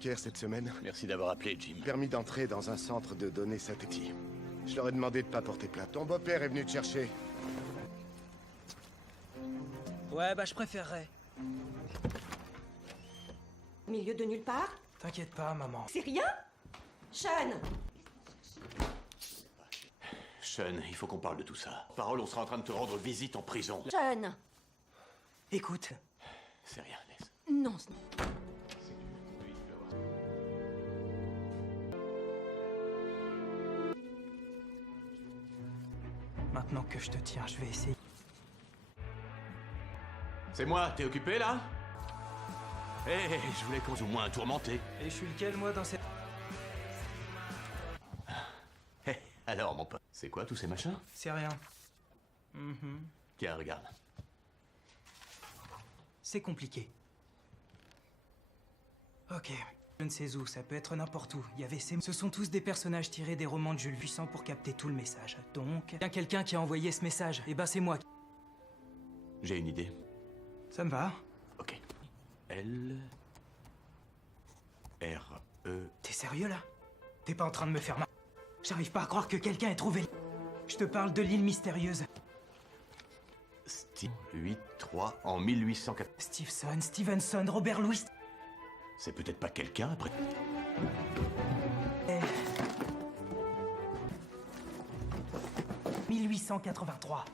poker cette semaine. Merci d'avoir appelé, Jim. Permis d'entrer dans un centre de données satellite. Je leur ai demandé de pas porter plainte. Ton beau-père est venu te chercher. Ouais, bah je préférerais. Milieu de nulle part? T'inquiète pas, maman. C'est rien? Sean! Sean, il faut qu'on parle de tout ça. Parole, on sera en train de te rendre visite en prison. Sean! Écoute. C'est rien, laisse. Non. Maintenant que je te tiens, je vais essayer. C'est moi, t'es occupé là? Hé, je voulais qu'on soit au moins tourmenté. Et je suis lequel, moi, dans cette... Hé, alors mon pote, c'est quoi tous ces machins? C'est rien. Tiens, regarde. C'est compliqué. Ok. Je ne sais où, ça peut être n'importe où. Il y avait ces... Ce sont tous des personnages tirés des romans de Jules Puissant pour capter tout le message. Donc, il y a quelqu'un qui a envoyé ce message. Et ben c'est moi. J'ai une idée. Ça me va. Ok. L... R... E... T'es sérieux, là? T'es pas en train de me faire mal? J'arrive pas à croire que quelqu'un ait trouvé... Je te parle de l'île mystérieuse. Steve 8-3 en 1804. Stevenson, Robert Louis... C'est peut-être pas quelqu'un après. Eh. 1883.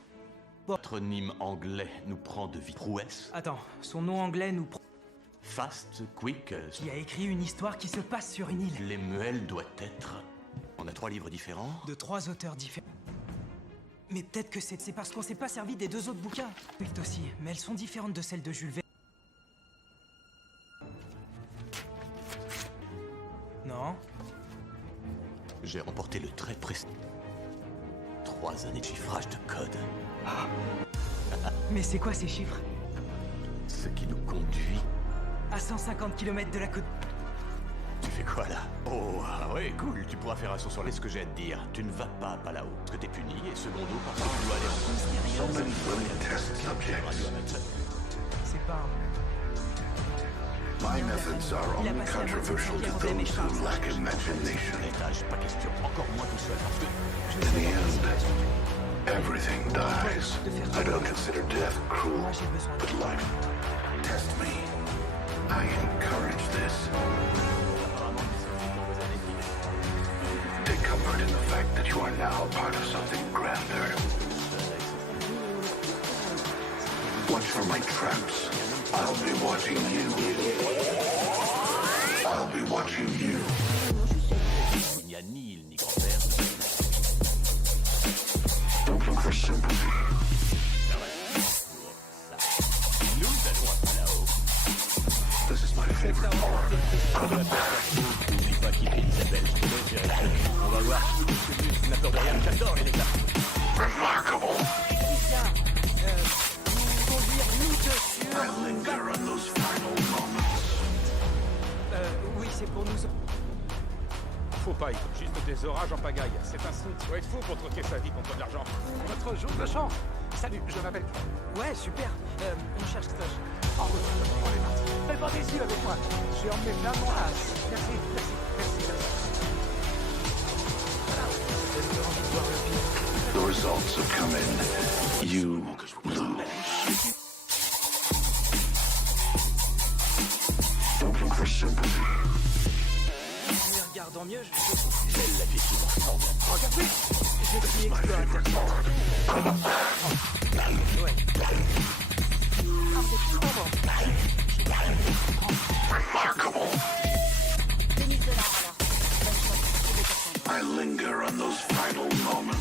Patronyme anglais nous prend de vie. Prouesse. Attends, son nom anglais nous... Fast, quick. Qui a écrit une histoire qui se passe sur une île. Lemuel doit être. On a 3 livres différents. De 3 auteurs différents. Mais peut-être que c'est parce qu'on s'est pas servi des 2 autres bouquins. Oui, aussi, mais elles sont différentes de celles de Jules Verne. Non. J'ai remporté le très précis. 3 années de chiffrage de code. Mais c'est quoi ces chiffres? Ce qui nous conduit. À 150 km de la côte. Tu fais quoi là? Oh, ah ouais, cool, tu pourras faire assaut sur les ce que j'ai à te dire. Tu ne vas pas là-haut, parce que t'es puni, et secondo, parce que tu dois aller en... So many brilliant test subjects. C'est pas un... My methods are only controversial to those who lack imagination. L'étage, pas question, encore moins tout seul, parce que... In the end, everything dies. I don't consider death cruel, but life. Test me. I encourage this. Take comfort in the fact that you are now a part of something grander. Watch for my traps. I'll be watching you. I'll be watching you. Il n'y a ni île ni grand-père. Don't look for sympathy. Nous allons à là-haut. This is my favorite part. N'oublie pas qui est Isabelle. On va voir. Tu n'as peur de rien. J'adore les étapes. Remarkable. I linger on those final moments. Oui, c'est pour nous... Faut pas, il faut juste des orages en pagaille. C'est un saut. Faut être fou pour troquer sa vie contre de l'argent. Votre jour de chance. Salut, je m'appelle. Ouais, super. On cherche stage. En route, on est parti. Fais pas des yeux avec moi. J'ai emmené plein mon as. Merci, merci, merci, merci. The results have come in. You lose. Don't look for sympathy. En y regardant mieux, je... Belle la fille qui me ressemble. Regarde, oui. Je suis My favorite explorateur. part. Ouais. Remarkable. I linger on those final moments.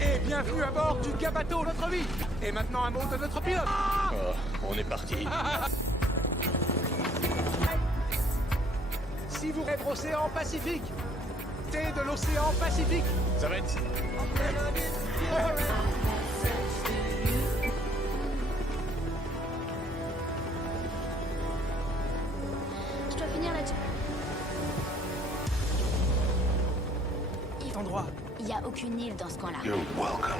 Et bienvenue à bord du Gabato, notre vie. Et maintenant un mot de notre pilote. Oh, on est parti. Si vous rêvez océan Pacifique, thé de l'océan Pacifique. Ça va être... Je dois finir là-dessus. Endroit. Il n'y a aucune île dans ce coin-là. You're welcome.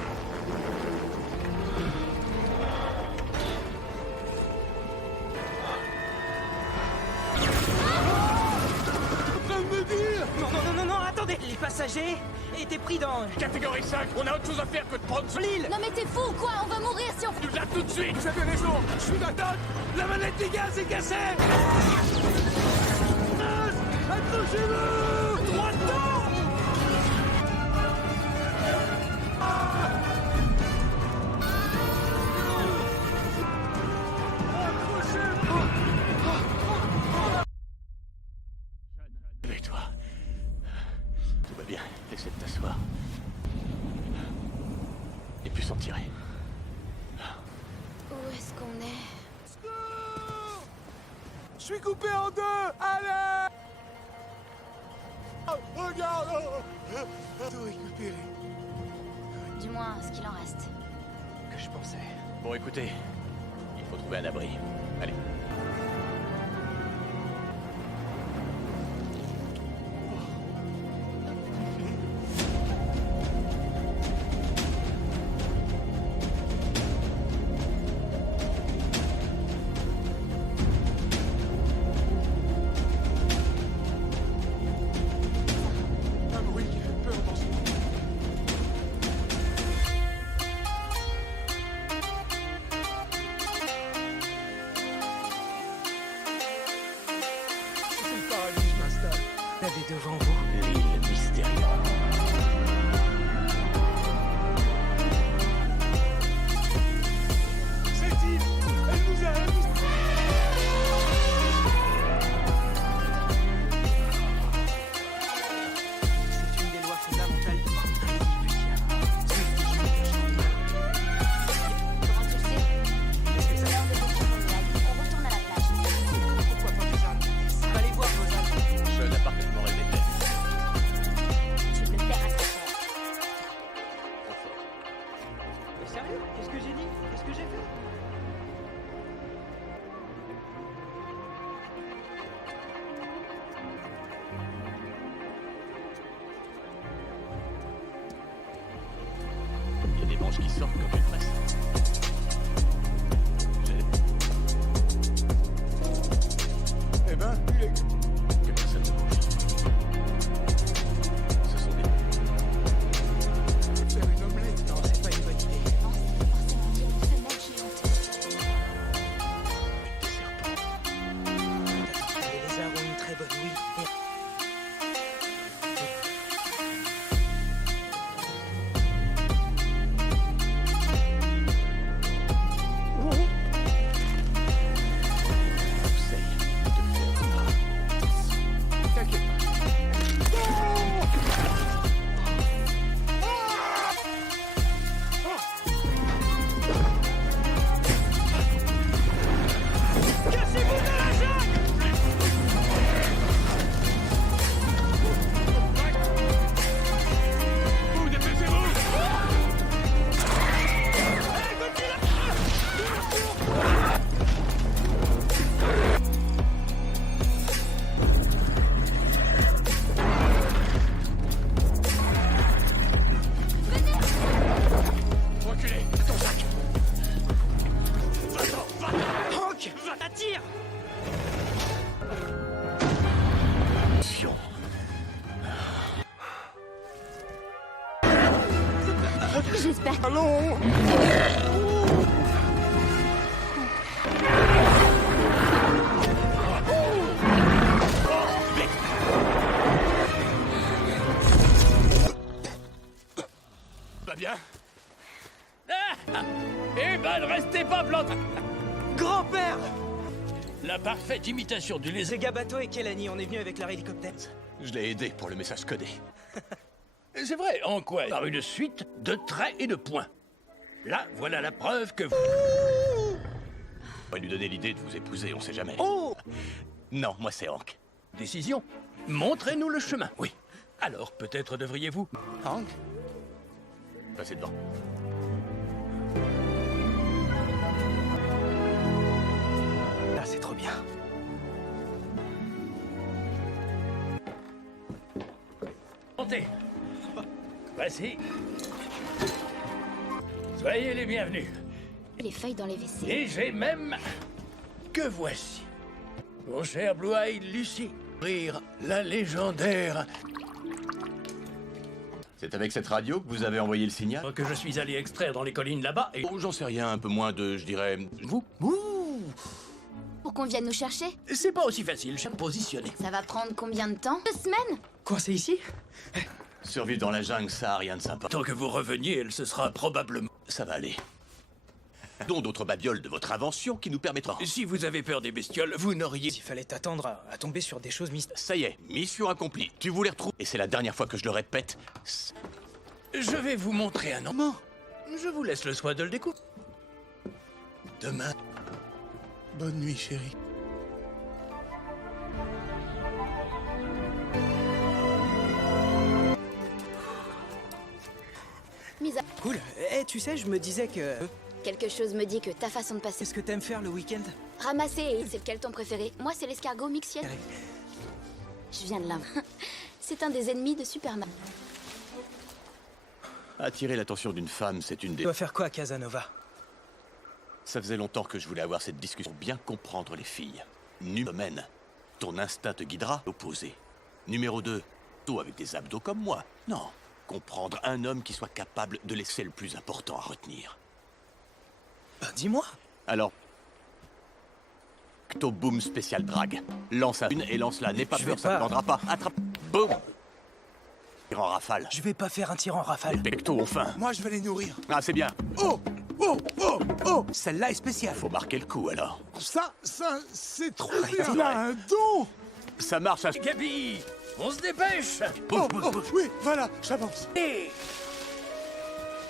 passager était pris dans... Catégorie 5, on a autre chose à faire que de prendre ce l'île. Non mais t'es fou ou quoi? On va mourir si on... Là tout de suite. Vous avez raison. Je suis d'accord. La manette des gaz est cassée. Accrochez-vous. Droit dedans. Réveille-toi. Tout va bien. Essaie de t'asseoir. Et puis s'en tirer. Où est-ce qu'on est? Je suis coupé en deux. Allez. Oh, regarde. Tout récupéré. Du moins, ce qu'il en reste. Que je pensais. Bon, écoutez. Il faut trouver un abri. Allez. Un bruit qui fait peur dans ce monde. C'est le paradis, je m'installe. Vous avez devant vous. L'île mystérieuse. Cette île, elle nous aime. C'est une des lois fondamentales du monde. Comment tu le sais? Qu'est-ce que ça L'heure de retour mondial. On retourne à la plage. Pourquoi pas vos armes? Allez voir vos armes. Sean a parfaitement rêvé de elle. Tu me le paieras très cher. Trop fort. Sérieux? Qu'est-ce que j'ai dit? Qu'est-ce que j'ai fait? Il y a des manches qui sortent quand tu le presses. Eh ben, il est... Que personne ne bouge. Ce sont des... faire une omelette. Non, c'est pas une bonne idée. Non, c'est forcément dire une femelle géante. des serpents. Attention, les lézards ont une très bonne ouïe. Essaye de faire un T'inquiète pas. Vous, dépêchez-vous! Reculez, ton sac! Va-t'en, va-t'en! Hank, attire! Attention. J'espère que... Allons. Va bien? Eh ben, ne restez pas plantés. Grand-père! La parfaite imitation du lézard. C'est Gabato et Kelani, on est venu avec leur hélicoptère. Je l'ai aidé pour le message codé. C'est vrai, en quoi? Par une suite de traits et de points. Là, voilà la preuve que vous... On va lui donner l'idée de vous épouser, on sait jamais. Oh! Non, moi c'est Hank. Décision. Montrez-nous le chemin. Oui. Alors, peut-être devriez-vous... Hank? Passez devant. Ah, c'est trop bien. Montez. Voici. Soyez les bienvenus. Les feuilles dans les WC. Et j'ai même... Que voici. Mon cher Blue Eye Lucy. Rire la légendaire C'est avec cette radio que vous avez envoyé le signal? Que je suis allé extraire dans les collines là-bas et... Oh, j'en sais rien, un peu moins de, je dirais... Vous? Pour qu'on vienne nous chercher? C'est pas aussi facile, je suis positionné. Ça va prendre combien de temps? 2 semaines? Coincé ici? Survivre dans la jungle, ça a rien de sympa. Tant que vous reveniez, elle se sera probablement... Ça va aller. Dont d'autres babioles de votre invention qui nous permettra... Si vous avez peur des bestioles, vous n'auriez... Il fallait t'attendre à tomber sur des choses mystérieuses. Ça y est, mission accomplie. Tu voulais retrouver... Et c'est la dernière fois que je le répète. Je vais vous montrer un moment. Je vous laisse le soin de le découvrir. Demain... Bonne nuit, chérie. Mise à... Cool. Eh, tu sais, je me disais que... Quelque chose me dit que ta façon de passer... Qu'est-ce que t'aimes faire le week-end? Ramasser, c'est lequel ton préféré? Moi, c'est l'escargot mixiel. Je viens de là. C'est un des ennemis de Superman. Attirer l'attention d'une femme, c'est une Tu des... dois faire quoi, Casanova? Ça faisait longtemps que je voulais avoir cette discussion pour bien comprendre les filles. Domaine. Ton instinct te guidera. Opposé. Numéro 2. Toi avec des abdos comme moi. Non. Comprendre un homme qui soit capable de laisser le plus important à retenir. Ben, dis-moi. Alors... Cto Boom spécial drag. Lance à une et lance-la. N'aie pas Je peur, vais ça pas. ne vendra pas. Attrape. Boum. Tire en rafale. Je vais pas faire un tir en rafale. Pecto enfin. Moi, je vais les nourrir. Ah, c'est bien. Oh! Oh! Oh! Oh! Celle-là est spéciale. Faut marquer le coup alors. Ça, c'est trop bien. Il a un don. Ça marche à... Gabi, on se dépêche. Oh, oui, voilà, j'avance. Et...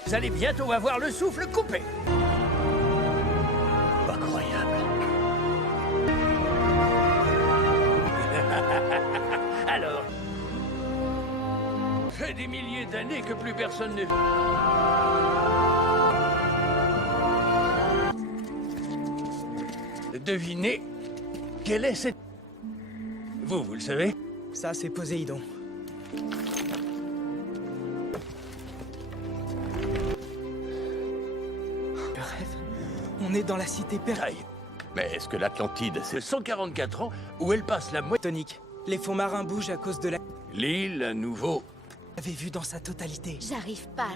Vous allez bientôt avoir le souffle coupé. Incroyable. Alors... Fait des milliers d'années que plus personne ne... Devinez quelle est cette... Vous le savez? Ça, c'est Poséidon. Le rêve. On est dans la cité perdue. Aïe. Mais est-ce que l'Atlantide, c'est... C'est 144 ans où elle passe la moitié... Tonique. Les fonds marins bougent à cause de la... L'île à nouveau. J'avais vu dans sa totalité. J'arrive pas.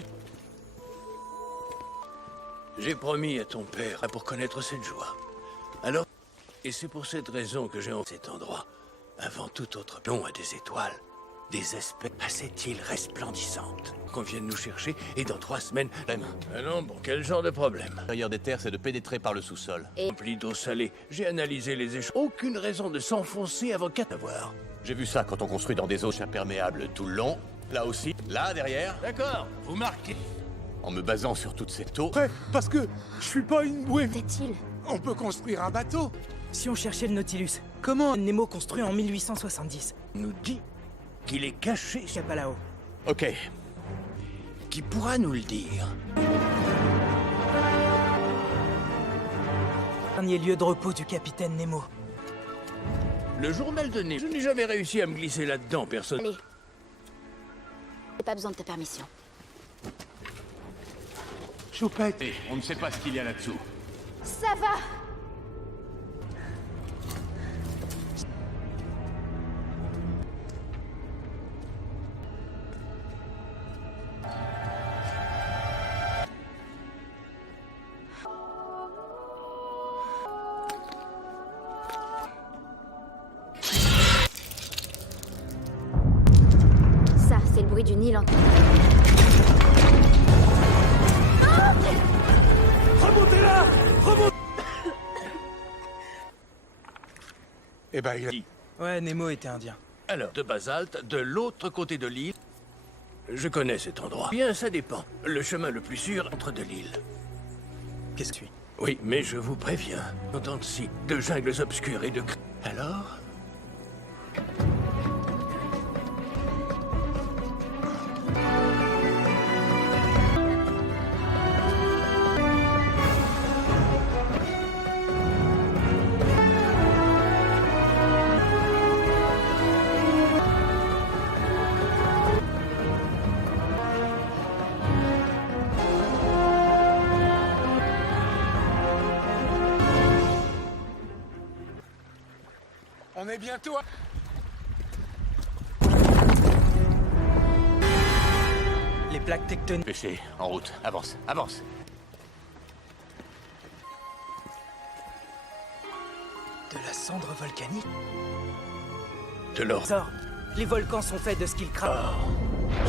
J'ai promis à ton père pour connaître cette joie. Alors... Et c'est pour cette raison que j'ai en cet endroit. Avant tout autre nom à des étoiles. Des espèces à cette île resplendissante. Qu'on vienne nous chercher et dans 3 semaines... Ah non, bon, quel genre de problème? L'intérieur des terres, c'est de pénétrer par le sous-sol. Rempli d'eau salée. J'ai analysé les échanges. Aucune raison de s'enfoncer avant qu'à avoir. J'ai vu ça quand on construit dans des eaux imperméables tout le long. Là aussi, là derrière. D'accord, vous marquez. En me basant sur toute cette eau... Prêt, parce que je suis pas une bouée. Cette-il? On peut construire un bateau. Si on cherchait le Nautilus, comment Nemo construit en 1870? Nous dit qu'il est caché. Chapalao. Ok. Qui pourra nous le dire? Dernier lieu de repos du capitaine Nemo. Le journal de Nemo. Je n'ai jamais réussi à me glisser là-dedans, personne. Allez. J'ai pas besoin de ta permission. Choupette. Et on ne sait pas ce qu'il y a là-dessous. Ça va! Ça, c'est le bruit du Nil en... Remontez là. Remontez. Eh ben, il a... Ouais, Nemo était indien. Alors, de basalte, de l'autre côté de l'île. Je connais cet endroit. Bien, ça dépend. Le chemin le plus sûr entre de l'île. Qu'est-ce que tu es? Oui, mais je vous préviens. Autant de jungles obscures et de... Alors... On est bientôt à... Les plaques tectoniques. Pêcher, en route. Avance, avance. De la cendre volcanique. De l'or. Sors. Les volcans sont faits de ce qu'ils crament.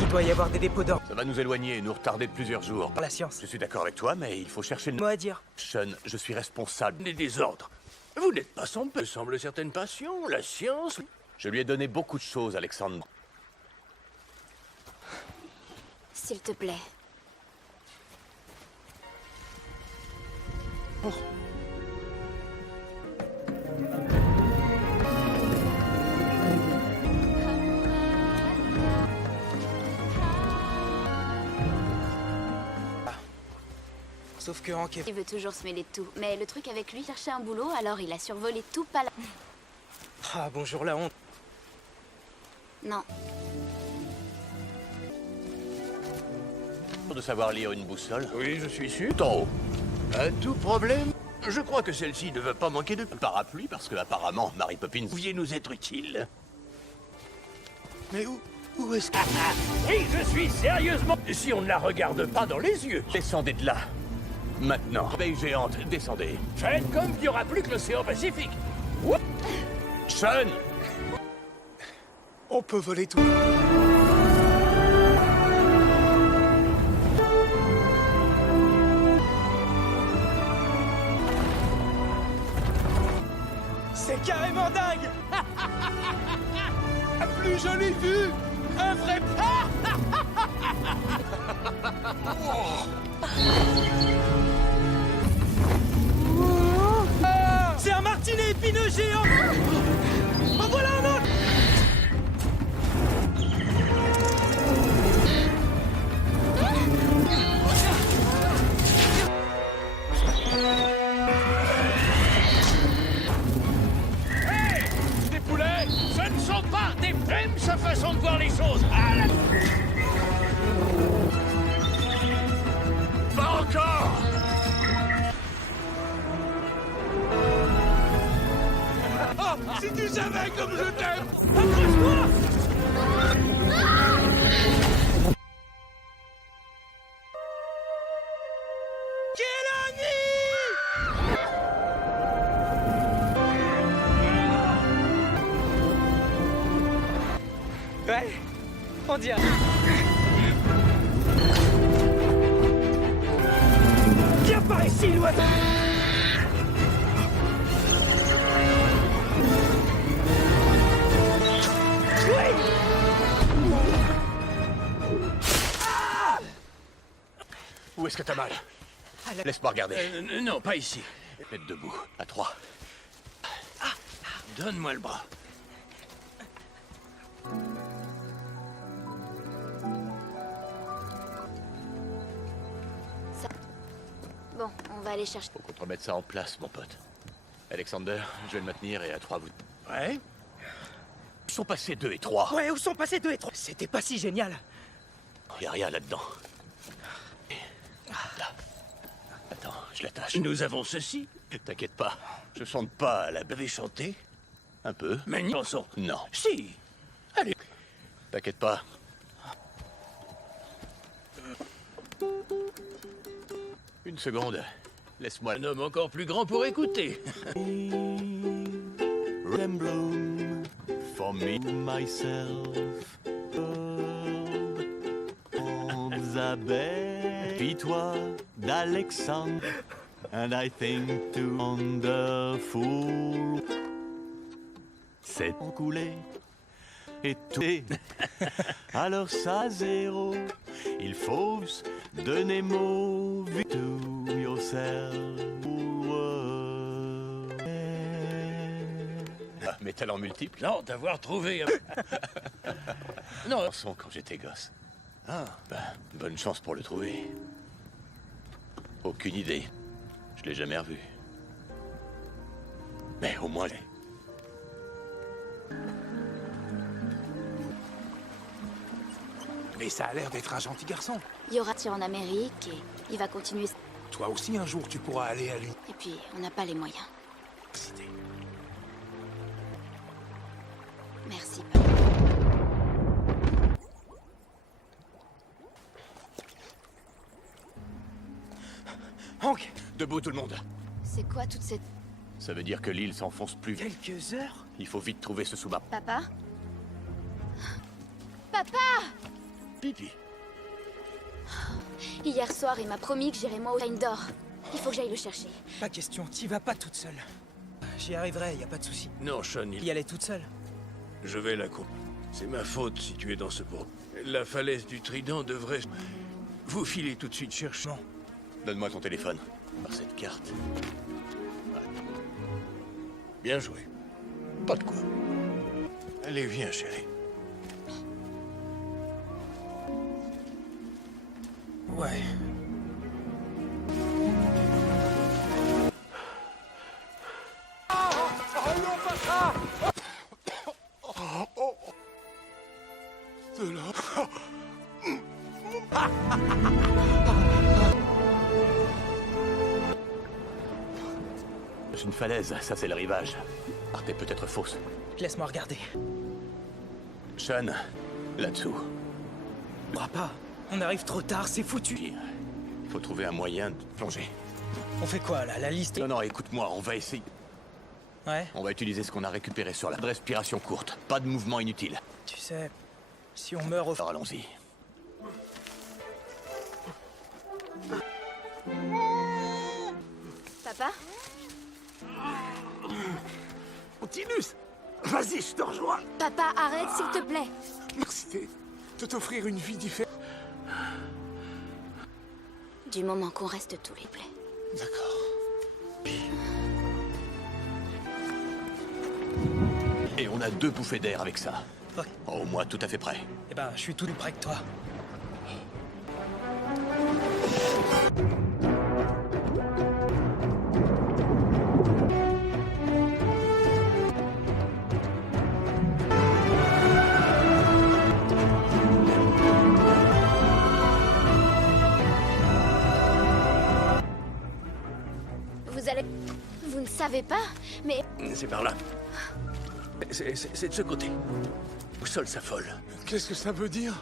Il doit y avoir des dépôts d'or. Ça va nous éloigner et nous retarder de plusieurs jours. Par la science. Je suis d'accord avec toi, mais il faut chercher le... Mot à dire. Sean, je suis responsable. Des désordres. Vous n'êtes pas son père. Il semble certaines passions, la science. Je lui ai donné beaucoup de choses, Alexandre. S'il te plaît. Sauf que en Il veut toujours se mêler de tout. Mais le truc avec lui, chercher un boulot, alors il a survolé tout Pala... Ah, bonjour la honte. Non. De savoir lire une boussole. Oui, je suis sûr. Tout en haut. À tout problème, je crois que celle-ci ne va pas manquer de... Un parapluie, parce que apparemment, Mary Poppins... Pouviez nous être utile. Mais où est-ce que... Oui, je suis sérieusement... Si on ne la regarde pas dans les yeux. Descendez de là. Maintenant. Abeille géante, descendez. Faites comme il n'y aura plus que l'océan Pacifique. Sean! On peut voler tout. C'est carrément dingue. La plus jolie vue. Un vrai... C'est un martinet épineux géant. En voilà un autre. Des poulets, ce ne sont pas des primes, sa façon de voir les choses. Ah, la... Pas encore. Oh, si tu savais comme je t'aime. Accroche-toi. Ouais, on dirait. Viens par ici, l'oiseau. Où est-ce que t'as mal? Laisse-moi regarder. Non, pas ici. Mets debout. À 3. Donne-moi le bras. Bon, on va aller chercher... Faut qu'on te remette ça en place, mon pote. Alexander, je vais le maintenir et à 3, vous... Ouais. Où sont passés 2 et 3? Ouais, où sont passés 2 et 3? C'était pas si génial. Y a rien là-dedans. Là. Attends, je l'attache. Nous avons ceci. T'inquiète pas, je chante pas à la... Vous avez chanté? Un peu. Mais une chanson. Non. Si. Allez. T'inquiète pas. Une seconde. Laisse-moi... Un homme encore plus grand pour écouter. Bloom for me, myself. Isabelle, puis toi d'Alexandre. And I think too wonderful. C'est coulé et tout. Alors ça, zéro. Il faut donner mot to yourself. Mes talents multiples. Non, d'avoir trouvé... Non. Chanson quand j'étais gosse. Ah, ben, bonne chance pour le trouver. Aucune idée. Je l'ai jamais revu. Mais au moins... Mais ça a l'air d'être un gentil garçon. Il y aura tir en Amérique et il va continuer... Toi aussi, un jour, tu pourras aller à lui. Et puis, on n'a pas les moyens. Merci, papa. Hank! Debout tout le monde. C'est quoi toute cette... Ça veut dire que l'île s'enfonce plus vite. Quelques heures? Il faut vite trouver ce sous-marin. Papa? Papa! Pipi. Hier soir, il m'a promis que j'irais moi au Reine d'Or. Il faut que j'aille le chercher. Pas question, t'y vas pas toute seule. J'y arriverai, y a pas de souci. Non, Sean, Y aller toute seule. Je vais la couper. C'est ma faute si tu es dans ce bourg. La falaise du Trident devrait... Vous filez tout de suite chercher. Non. Donne-moi ton téléphone. Par cette carte. Bien joué. Pas de quoi. Allez, viens, chérie. Ouais. C'est une falaise, ça c'est le rivage. Arte est peut-être fausse. Laisse-moi regarder. Sean, là-dessous. On pourra pas. On arrive trop tard, c'est foutu. Il faut trouver un moyen de plonger. On fait quoi là? La liste? Non, écoute-moi, on va essayer. Ouais. On va utiliser ce qu'on a récupéré sur la respiration courte. Pas de mouvement inutile. Tu sais, si on meurt au... Alors allons-y. Papa? Antinus, vas-y, je te rejoins. Papa, arrête, s'il te plaît. Merci de t'offrir une vie différente. Du moment qu'on reste tous les plaies. D'accord. Et on a 2 bouffées d'air avec ça. Ouais. Au moins tout à fait prêt. Eh ben, je suis tout près que toi. Vous ne savez pas, mais... C'est par là. C'est de ce côté. Au sol s'affole. Qu'est-ce que ça veut dire?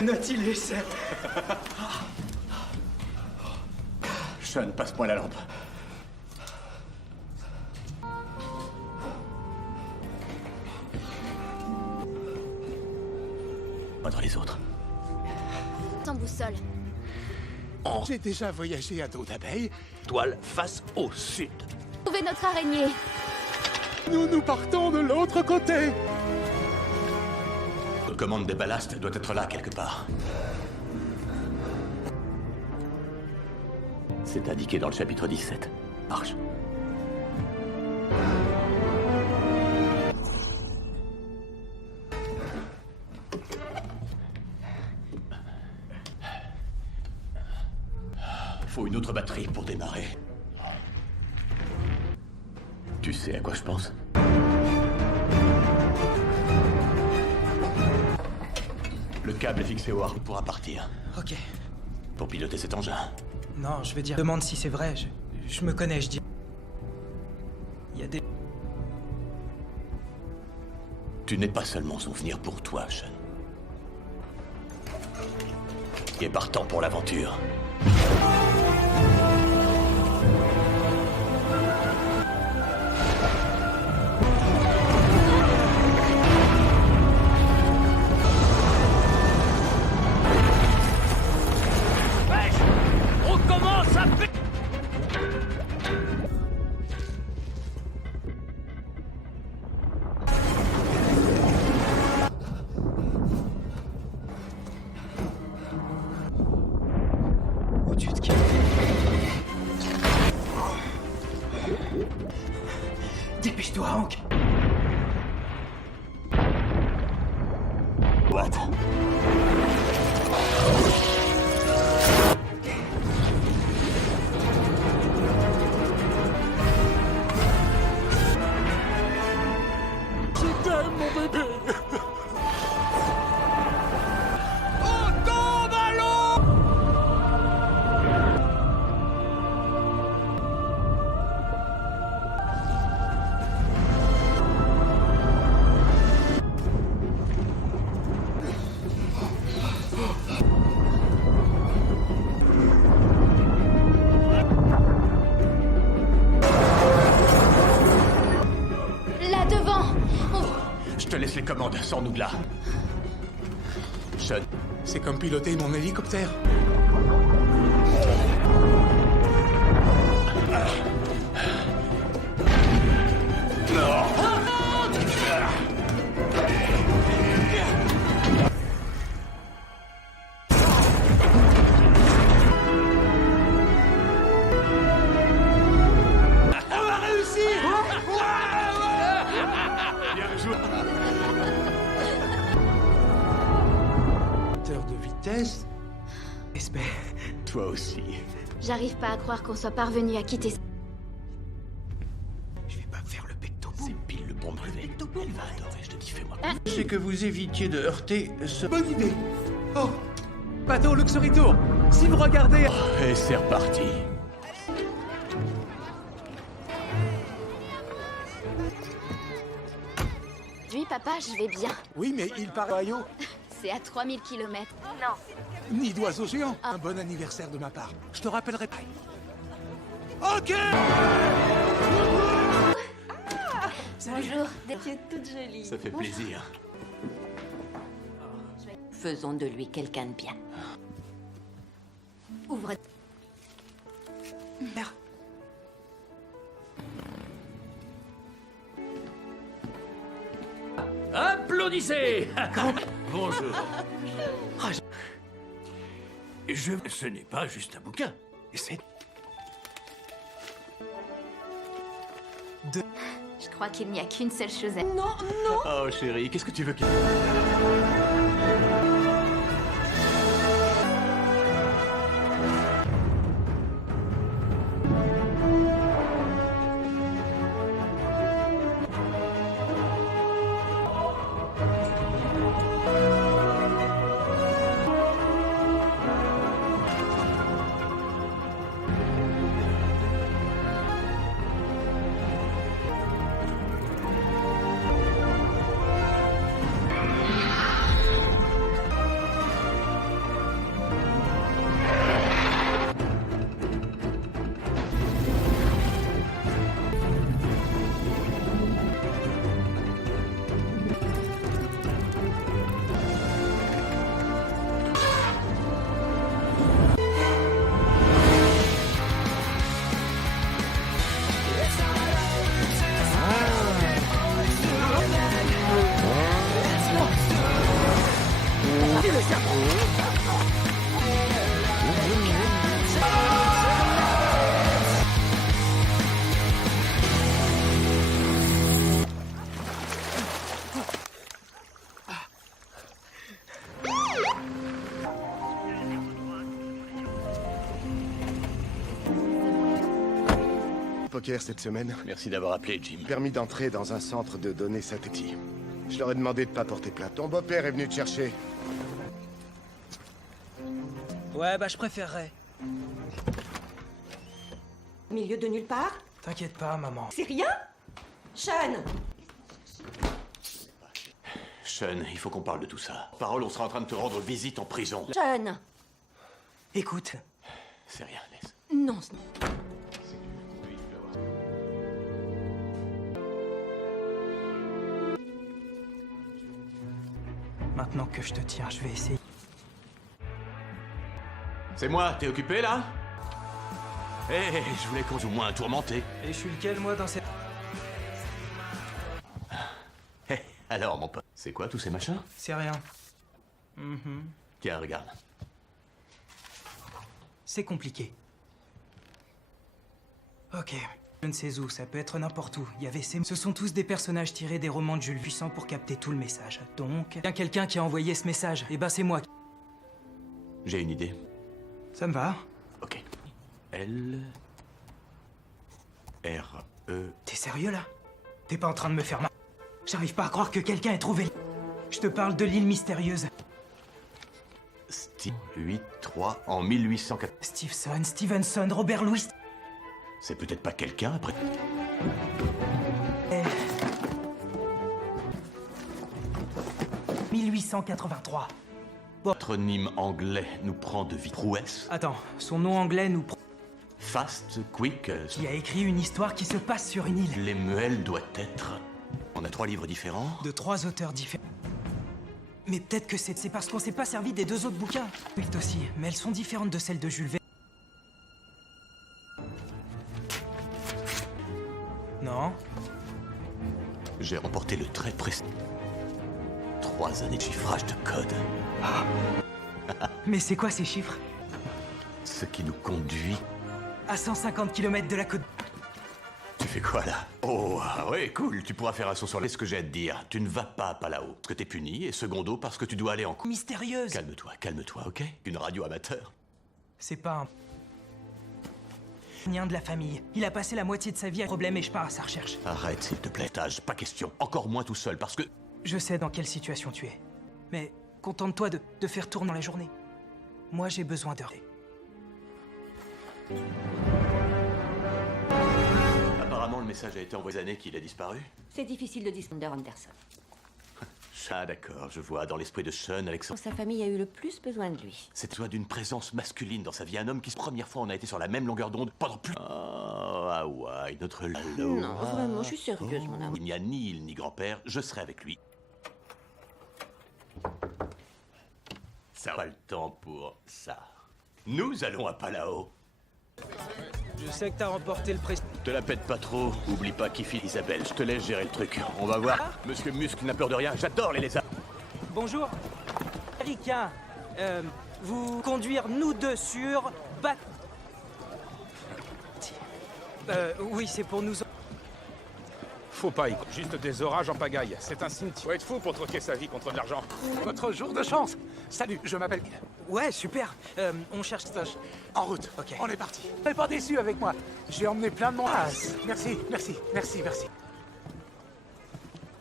Nautilus. Sean, passe-moi la lampe. Pas dans les autres. Sans boussole. J'ai déjà voyagé à dos d'abeille. Toile face au sud. Trouvez notre araignée. Nous partons de l'autre côté. La commande des ballasts doit être là quelque part. C'est indiqué dans le chapitre 17. Marche. Faut une autre batterie pour démarrer. Tu sais à quoi je pense? Le câble est fixé au harpon pour partir. Ok. Pour piloter cet engin. Non, je veux dire, demande si c'est vrai. Je me connais, je dis. Il y a des... Tu n'es pas seulement souvenir pour toi, Sean. Tu es partant pour l'aventure. On commence à... Au-dessus de qui? Dépêche-toi, Hank. What? te laisse les commandes, sors-nous de là. Sean. C'est comme piloter mon hélicoptère. De vitesse. Espère. Toi aussi. J'arrive pas à croire qu'on soit parvenu à quitter... Je vais pas me faire le pecto. C'est pile le bon brevet. Elle va adorer, je te dis, fais-moi. C'est que vous évitiez de heurter ce... Bonne idée. Oh, bateau Luxury Tour. Si vous regardez... Et c'est reparti. Oui, papa, je vais bien. Oui, mais il part à Ohio. C'est à 3000 km. Ni d'oiseau géant. Un bon anniversaire de ma part. Je te rappellerai pas. Ok. Bonjour. Tu es toute jolie. Ça fait plaisir. Faisons de lui quelqu'un de bien. Ouvre. Merde. Applaudissez. Bonjour. Ce n'est pas juste un bouquin. C'est... Je crois qu'il n'y a qu'une seule chose à... Non, non. Oh chérie, qu'est-ce que tu veux qu'il... Poker cette semaine. Merci d'avoir appelé, Jim. Permis d'entrer dans un centre de données satellite. Je leur ai demandé de pas porter plainte. Ton beau-père est venu te chercher. Ouais, bah je préférerais. Milieu de nulle part. T'inquiète pas, maman. C'est rien. Sean. Sean, il faut qu'on parle de tout ça. Parole, on sera en train de te rendre visite en prison. Sean. Écoute, C'est rien, laisse. Non. maintenant que je te tiens, je vais essayer. C'est moi, t'es occupé là? Eh, je voulais qu'on joue moins tourmenté. Et je suis lequel, moi, dans cette... Eh, alors, mon pote, c'est quoi tous ces machins? C'est rien. Tiens, regarde. C'est compliqué. Ok. Je ne sais où, ça peut être n'importe où. Il y avait ces... Ce sont tous des personnages tirés des romans de Jules puissants pour capter tout le message. Donc, bien quelqu'un qui a envoyé ce message. Et ben c'est moi. J'ai une idée. Ça me va. Ok. L... R... E... T'es sérieux là? T'es pas en train de me faire mal? J'arrive pas à croire que quelqu'un ait trouvé... Je te parle de l'île mystérieuse. Steve 8-3 en 1804. Stevenson, Robert Louis... C'est peut-être pas quelqu'un après. Eh. 1883. Patronyme anglais nous prend de vie. Prouesse. Attends, son nom anglais nous... Fast, quick. Qui a écrit une histoire qui se passe sur une île. Lemuel doit être On a 3 livres différents. De 3 auteurs différents. Mais peut-être que c'est parce qu'on s'est pas servi des 2 autres bouquins. Oui, aussi, mais elles sont différentes de celles de Jules Verne. Non. J'ai remporté le très précis. 3 années de chiffrage de code. Mais c'est quoi ces chiffres? Ce qui nous conduit... À 150 km de la côte. Tu fais quoi là? Oh, ah ouais, cool, tu pourras faire un saut sur les... Ce que j'ai à te dire, tu ne vas pas à Palao, parce que t'es puni, et secondo, parce que tu dois aller en cours. Mystérieuse. Calme-toi, ok? Une radio amateur. C'est pas un... Nien de la famille. Il a passé la moitié de sa vie à problème et je pars à sa recherche. Arrête, s'il te plaît, Tage, pas question. Encore moins tout seul, parce que... Je sais dans quelle situation tu es. Mais contente-toi de faire tourner la journée. Moi, j'ai besoin de... Apparemment, le message a été envoyé des années qu'il a disparu. C'est difficile de distinguer Anderson. Ah d'accord, je vois, dans l'esprit de Sean, Alexandre... Sa famille a eu le plus besoin de lui. C'est toi d'une présence masculine dans sa vie, un homme qui, première fois, on a été sur la même longueur d'onde pendant plus... Oh, Hawaï, notre... Non, vraiment, je suis sérieuse, mon amour. Il n'y a ni île ni grand-père, je serai avec lui. Ça pas le temps pour ça. Nous allons à Palao. Je sais que t'as remporté le prix. Te la pète pas trop, oublie pas qui file Isabelle, je te laisse gérer le truc. On va voir. Monsieur Muscle n'a peur de rien, j'adore les lézards. Bonjour. Ricain, vous conduire nous deux sur... oui, c'est pour nous... Faut pas y croire. Juste des orages en pagaille. C'est un cimetière. Faut être fou pour troquer sa vie contre de l'argent. Votre jour de chance. Salut, je m'appelle... Ouais, super. On cherche... En route. Ok. On est parti. Soyez pas déçus avec moi. J'ai emmené plein de monde. Merci.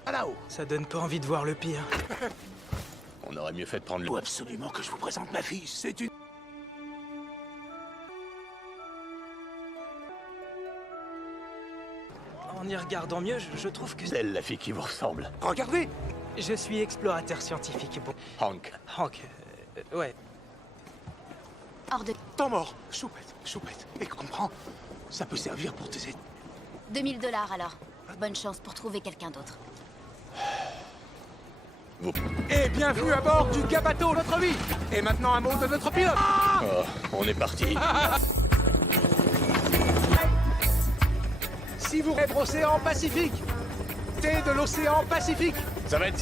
À là-haut. Ça donne pas envie de voir le pire. On aurait mieux fait de prendre le... Faut absolument que je vous présente ma fille. C'est une... En y regardant mieux, je trouve que... C'est elle, la fille qui vous ressemble. Regardez. Je suis explorateur scientifique. Bon, Hank. Hank, ouais. Hors de... Temps mort. Choupette. Et comprends, ça peut servir pour tes... 2000 $ alors. Bonne chance pour trouver quelqu'un d'autre. Vous... Et bienvenue à bord du Gabato, notre vie. Et maintenant un mot de notre pilote. Oh, on est parti. Si vous rêvez l'océan Pacifique, thé de l'océan Pacifique. Ça va être...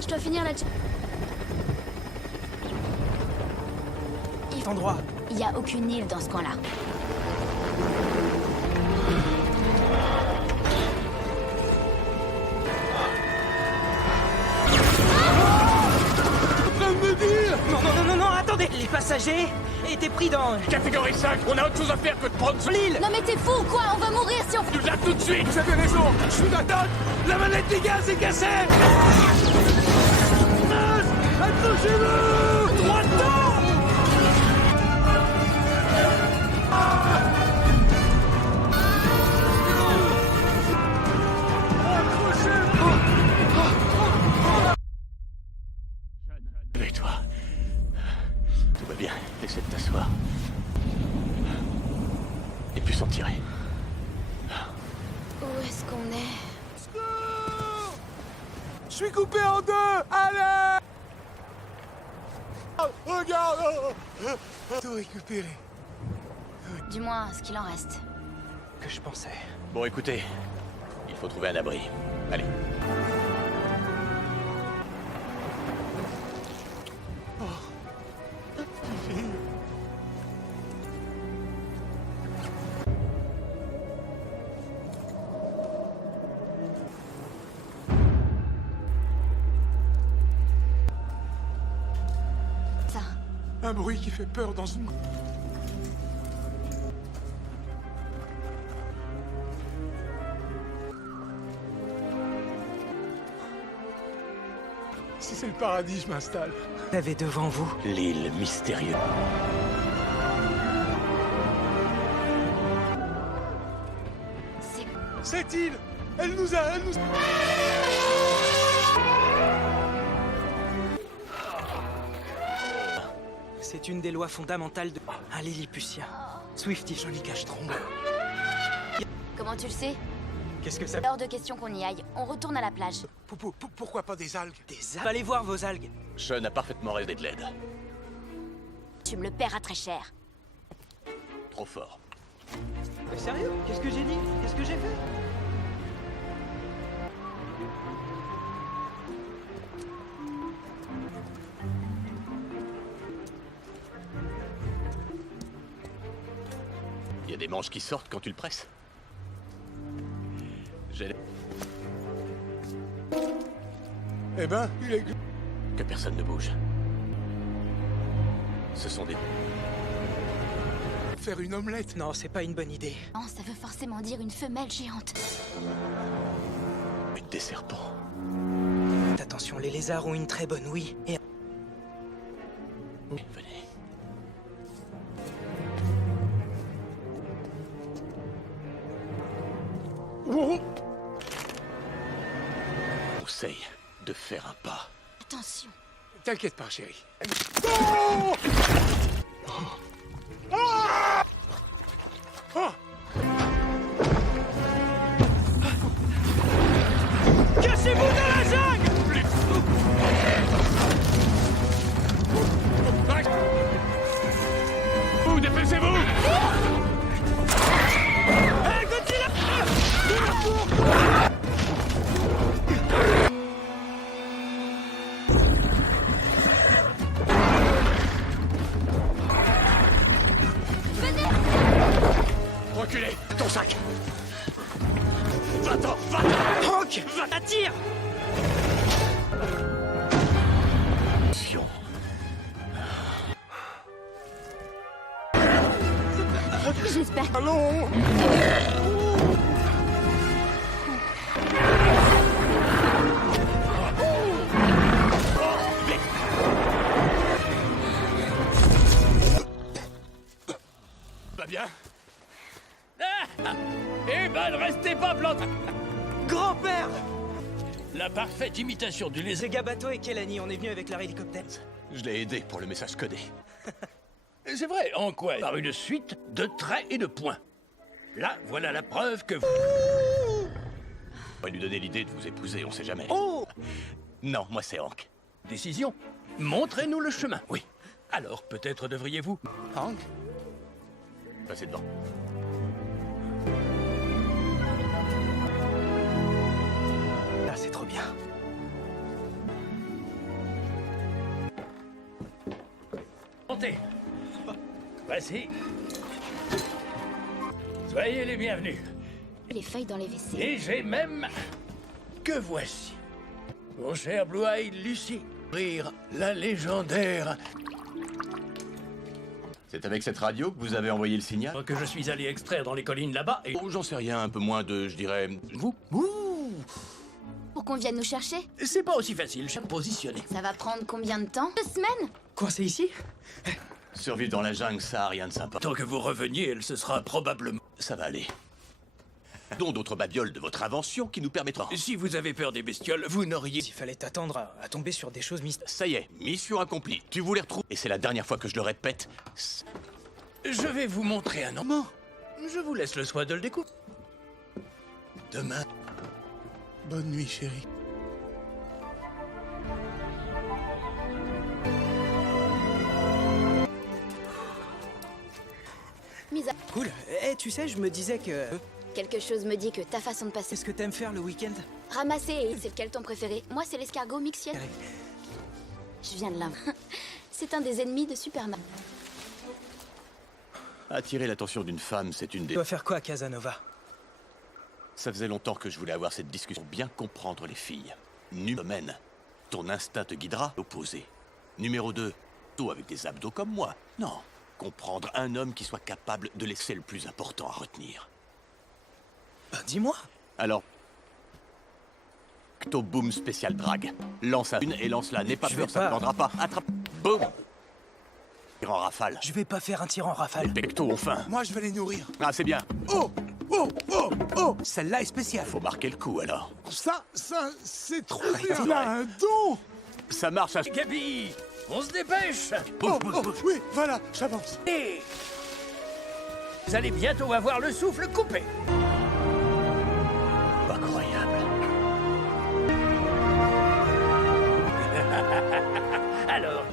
Je dois finir la... Endroit. Il n'y a aucune île dans ce coin-là. Non, attendez. Les passagers étaient pris dans... Catégorie 5, on a autre chose à faire que de prendre sur l'île. Non mais t'es fou ou quoi? On va mourir si on... Nous là tout de suite. Vous avez raison, je suis d'accord. La manette des gaz est cassée. Accrochez-vous. Droit dedans. Réveille-toi. Tout va bien, essaie de t'asseoir. Et puis s'en tirer. Où est-ce qu'on est? Je suis coupé en deux. Allez. Regarde. Tout récupéré. Du moins, ce qu'il en reste. Que je pensais. Bon, écoutez, il faut trouver un abri. Allez. Ça. Un bruit qui fait peur dans une... Si c'est le paradis, je m'installe. Vous avez devant vous... L'île mystérieuse. C'est... Cette île, elle nous a... C'est une des lois fondamentales de... Un Lilliputien. Swifty, joli cache-trombe. Comment tu le sais? Qu'est-ce que ça... Hors de question qu'on y aille. On retourne à la plage. Pourquoi pas des algues? Des algues? Allez voir vos algues. Sean a parfaitement rêvé de l'aide. Tu me le paieras très cher. Trop fort. Mais sérieux? Qu'est-ce que j'ai dit? Qu'est-ce que j'ai fait? Il y a des manches qui sortent quand tu le presses. J'ai... Eh ben, il est... Que personne ne bouge. Ce sont des... Faire une omelette. Non, c'est pas une bonne idée. Non, ça veut forcément dire une femelle géante. des serpents. Attention, les lézards ont une très bonne ouïe. Et... Venez. Conseille de faire un pas. Attention. T'inquiète pas, chérie. Cachez-vous dans la jungle! Vous, dépêchez-vous! Hey, Godzilla! Reculez! Ton sac! Va-t'en! Va-t'en! Hank! Attire! J'espère. Allons! Va bien? Eh ben, ne restez pas plantés. Grand-père! La parfaite imitation du lézard. C'est Gabato et Kelani, on est venus avec leur hélicoptère. Je l'ai aidé pour le message codé. C'est vrai, en quoi? Par une suite de traits et de points. Là, voilà la preuve que vous... On va lui donner l'idée de vous épouser, on sait jamais. Oh! Non, moi c'est Hank. Décision. Montrez-nous le chemin. Oui. Alors, peut-être devriez-vous... Hank? Passez devant. Ah, c'est trop bien. Montez. Voici. Soyez les bienvenus. Les feuilles dans les WC. Et j'ai même... Que voici. Mon cher Blue-Eyed Lucy. Rire la légendaire... C'est avec cette radio que vous avez envoyé le signal? Que je suis allé extraire dans les collines là-bas et... Oh, j'en sais rien, un peu moins de, je dirais... Vous? Pour qu'on vienne nous chercher? C'est pas aussi facile, cher positionné. Ça va prendre combien de temps? 2 semaines? Coincé ici? Survivre dans la jungle, ça a rien de sympa. Tant que vous reveniez, elle se sera probablement... Ça va aller. Dont d'autres babioles de votre invention qui nous permettront... Si vous avez peur des bestioles, vous n'auriez... Il fallait t'attendre à tomber sur des choses mystérieuses. Ça y est, mission accomplie. Tu voulais retrouver... Et c'est la dernière fois que je le répète. Je vais vous montrer un moment. Je vous laisse le soin de le découvrir. Demain. Bonne nuit, chérie. Mise à... Cool. Eh, tu sais, je me disais que... Quelque chose me dit que ta façon de passer... Qu'est-ce que t'aimes faire le week-end? Ramasser, c'est lequel ton préféré? Moi, c'est l'escargot mixiel. Je viens de là. C'est un des ennemis de Superman. Attirer l'attention d'une femme, c'est une Tu des... dois faire quoi à Casanova? Ça faisait longtemps que je voulais avoir cette discussion pour bien comprendre les filles. Numéro 1, ton instinct te guidera. Opposé. Numéro 2, toi avec des abdos comme moi. Non. Comprendre un homme qui soit capable de laisser le plus important à retenir. Ben, dis-moi. Alors... Cto Boom spécial drag. Lance à une et lance-la. N'aie pas Je peur, vais ça ne pas. prendra pas. Attrape. Boum. Tire en rafale. Je vais pas faire un tir en rafale. Pecto enfin. Moi, je vais les nourrir. Ah, c'est bien. Oh! Oh! Oh! Oh! Celle-là est spéciale. Faut marquer le coup alors. Ça, c'est trop Arrêtez. bien. Il a un don. Ça marche à... Gabi! On se dépêche. Oui, voilà, j'avance. Et vous allez bientôt avoir le souffle coupé. Incroyable. Alors,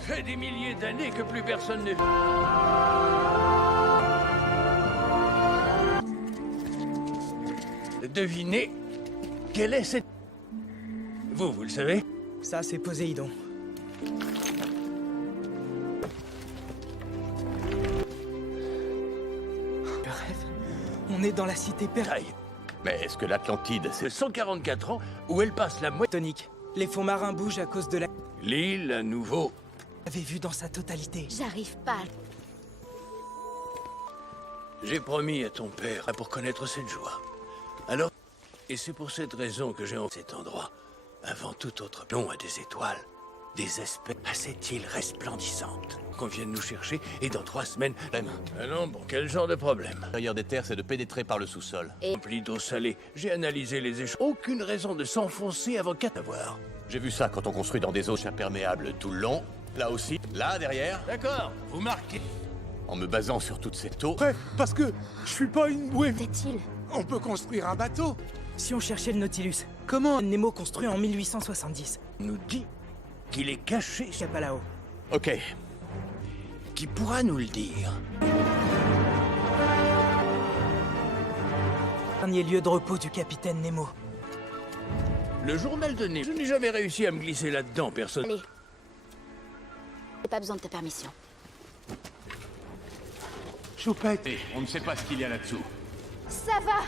fait des milliers d'années que plus personne ne... Devinez quelle est cette... Vous le savez? Ça, c'est Poséidon. Je rêve. On est dans la cité Taille. Mais est-ce que l'Atlantide, C'est c'est... 144 ans où elle passe la moitié... tonique. Les fonds marins bougent à cause de la... L'île, à nouveau. J'avais vu dans sa totalité. J'arrive pas. J'ai promis à ton père pour connaître cette joie. Alors... Et c'est pour cette raison que j'ai en cet endroit. Avant tout autre nom à des étoiles. Des espèces à cette île resplendissante. Qu'on vienne nous chercher et dans 3 semaines... Ah non, bon, quel genre de problème? L'intérieur des terres, c'est de pénétrer par le sous-sol. Rempli d'eau salée. J'ai analysé les échanges. Aucune raison de s'enfoncer avant qu'à t'avoir. J'ai vu ça quand on construit dans des eaux imperméables tout le long. Là aussi, là, derrière. D'accord, vous marquez. En me basant sur toute cette eau... Prêt, parce que je suis pas une bouée. Fait-il? On peut construire un bateau. Si on cherchait le Nautilus, comment Nemo construit en 1870? Nous dit qu'il est caché. Capalao. Ok. Qui pourra nous le dire? Dernier lieu de repos du capitaine Nemo. Le journal de Nemo. Je n'ai jamais réussi à me glisser là-dedans, personne. Allez. J'ai pas besoin de ta permission. Choupette. On ne sait pas ce qu'il y a là-dessous. Ça va!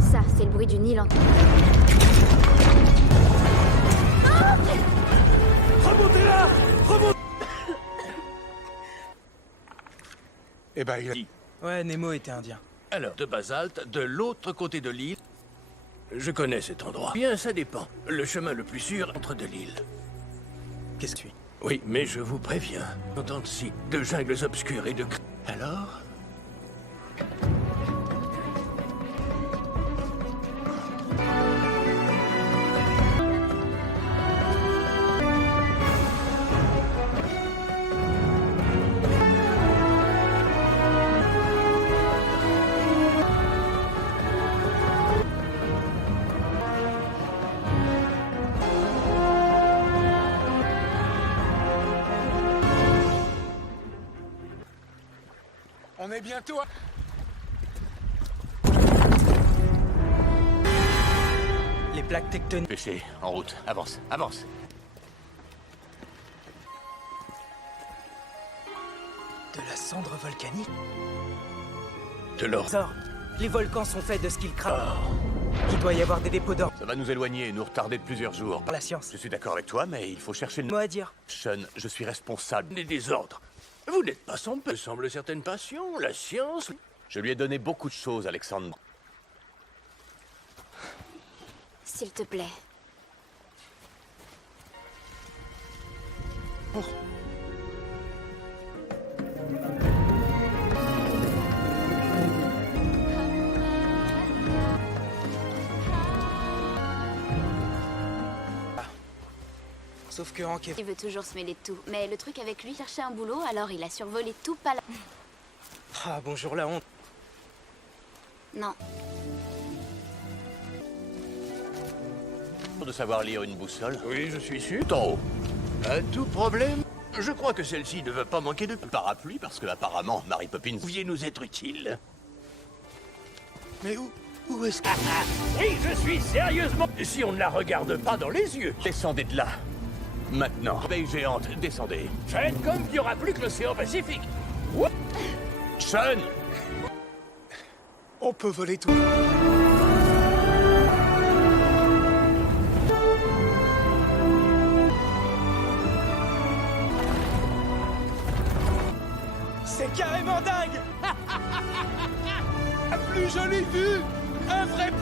Ça, c'est le bruit du Nil en... Remontez là. Remontez. Eh ben, il a... Ouais, Nemo était indien. Alors, de basalte, de l'autre côté de l'île. Je connais cet endroit. Bien, ça dépend. Le chemin le plus sûr entre de l'île. Qu'est-ce que tu... Oui, mais je vous préviens. Autant-ci, de jungles obscures et de... Alors? On est bientôt à... Les plaques tectoniques... Pêcher, en route. Avance, avance. De la cendre volcanique. De l'or. Sors. Les volcans sont faits de ce qu'ils crament. Il doit y avoir des dépôts d'or Ça va nous éloigner et nous retarder de plusieurs jours. par la science. Je suis d'accord avec toi, mais il faut chercher une... Mot à dire. Sean, je suis responsable. Des désordres. Vous n'êtes pas sans peu. Semble certaines passions, la science... Je lui ai donné beaucoup de choses, Alexandre. S'il te plaît. Sauf que Hank est... Il veut toujours se mêler de tout. Mais le truc avec lui, il cherchait un boulot, alors il a survolé tout Pala... Ah, bonjour la honte. Non. De savoir lire une boussole. Oui, je suis sûr. Tout en haut. À tout problème, je crois que celle-ci ne va pas manquer de... Un parapluie, parce que apparemment, Mary Poppins... Vous pouviez nous être utile. Mais où est-ce que... Oui, je suis sérieusement... Si on ne la regarde pas dans les yeux, Descendez de là. Maintenant. Abeille géante, descendez. faites comme il n'y aura plus que l'océan Pacifique. Sean! On peut voler tout. C'est carrément dingue. plus jolie vue! Un vrai...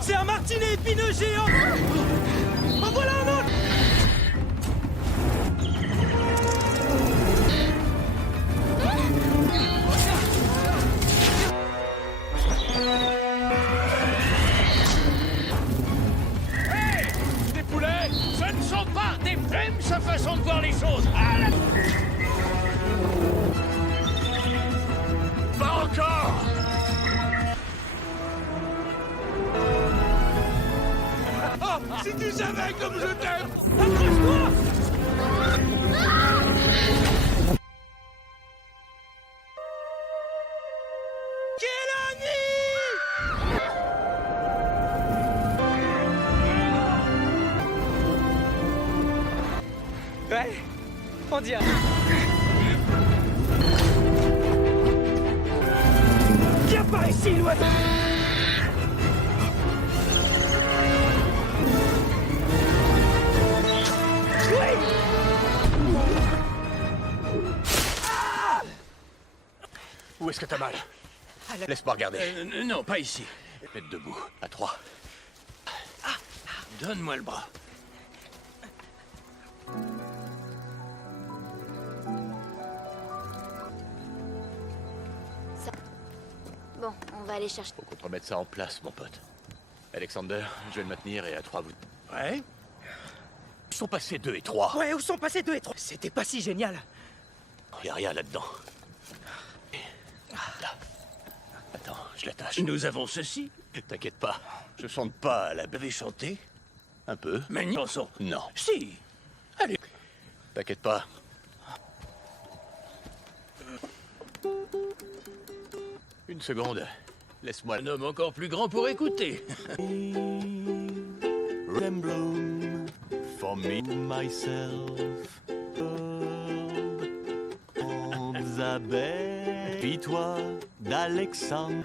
C'est un martinet épineux géant. En voilà un autre. Des poulets, ce ne sont pas des plumes, sa façon de voir les choses. Ah, la... Pas encore. Oh, si tu savais comme je t'aime! Accroche-toi. Ouais, on dirait. Viens par ici, l'oiseau. Où est-ce que t'as mal? Laisse-moi regarder. Non, pas ici. Mets debout, à 3. Donne-moi le bras. Bon, on va aller chercher. Faut qu'on te remette ça en place, mon pote. Alexander, je vais le maintenir et à 3, vous... Ouais? Ils sont passés 2 et 3. Ouais, où sont passés 2 et 3? C'était pas si génial. Y a rien là-dedans. Là. Attends, je l'attache. Nous avons ceci. T'inquiète pas, je chante pas à la... Vous avez chanté? Un peu. Mais une chanson. Non. Si. Allez. T'inquiète pas. Une seconde. Laisse-moi... Un homme encore plus grand pour écouter. Bloom for me, myself. Elizabeth, puis toi d'Alexandre.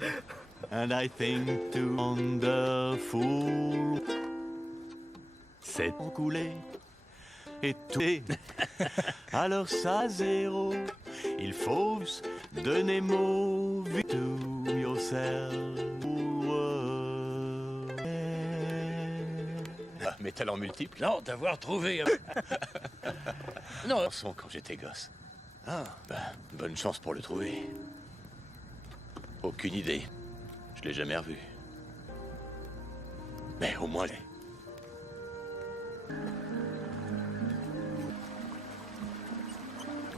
And I think too wonderful. C'est coulé et tout. Alors ça, zéro. Il faut donner mot to yourself. Mes talents multiples? Non, d'avoir trouvé... Non, son quand j'étais gosse. Ah. Ben, bonne chance pour le trouver. Aucune idée. Je l'ai jamais revu. Mais au moins...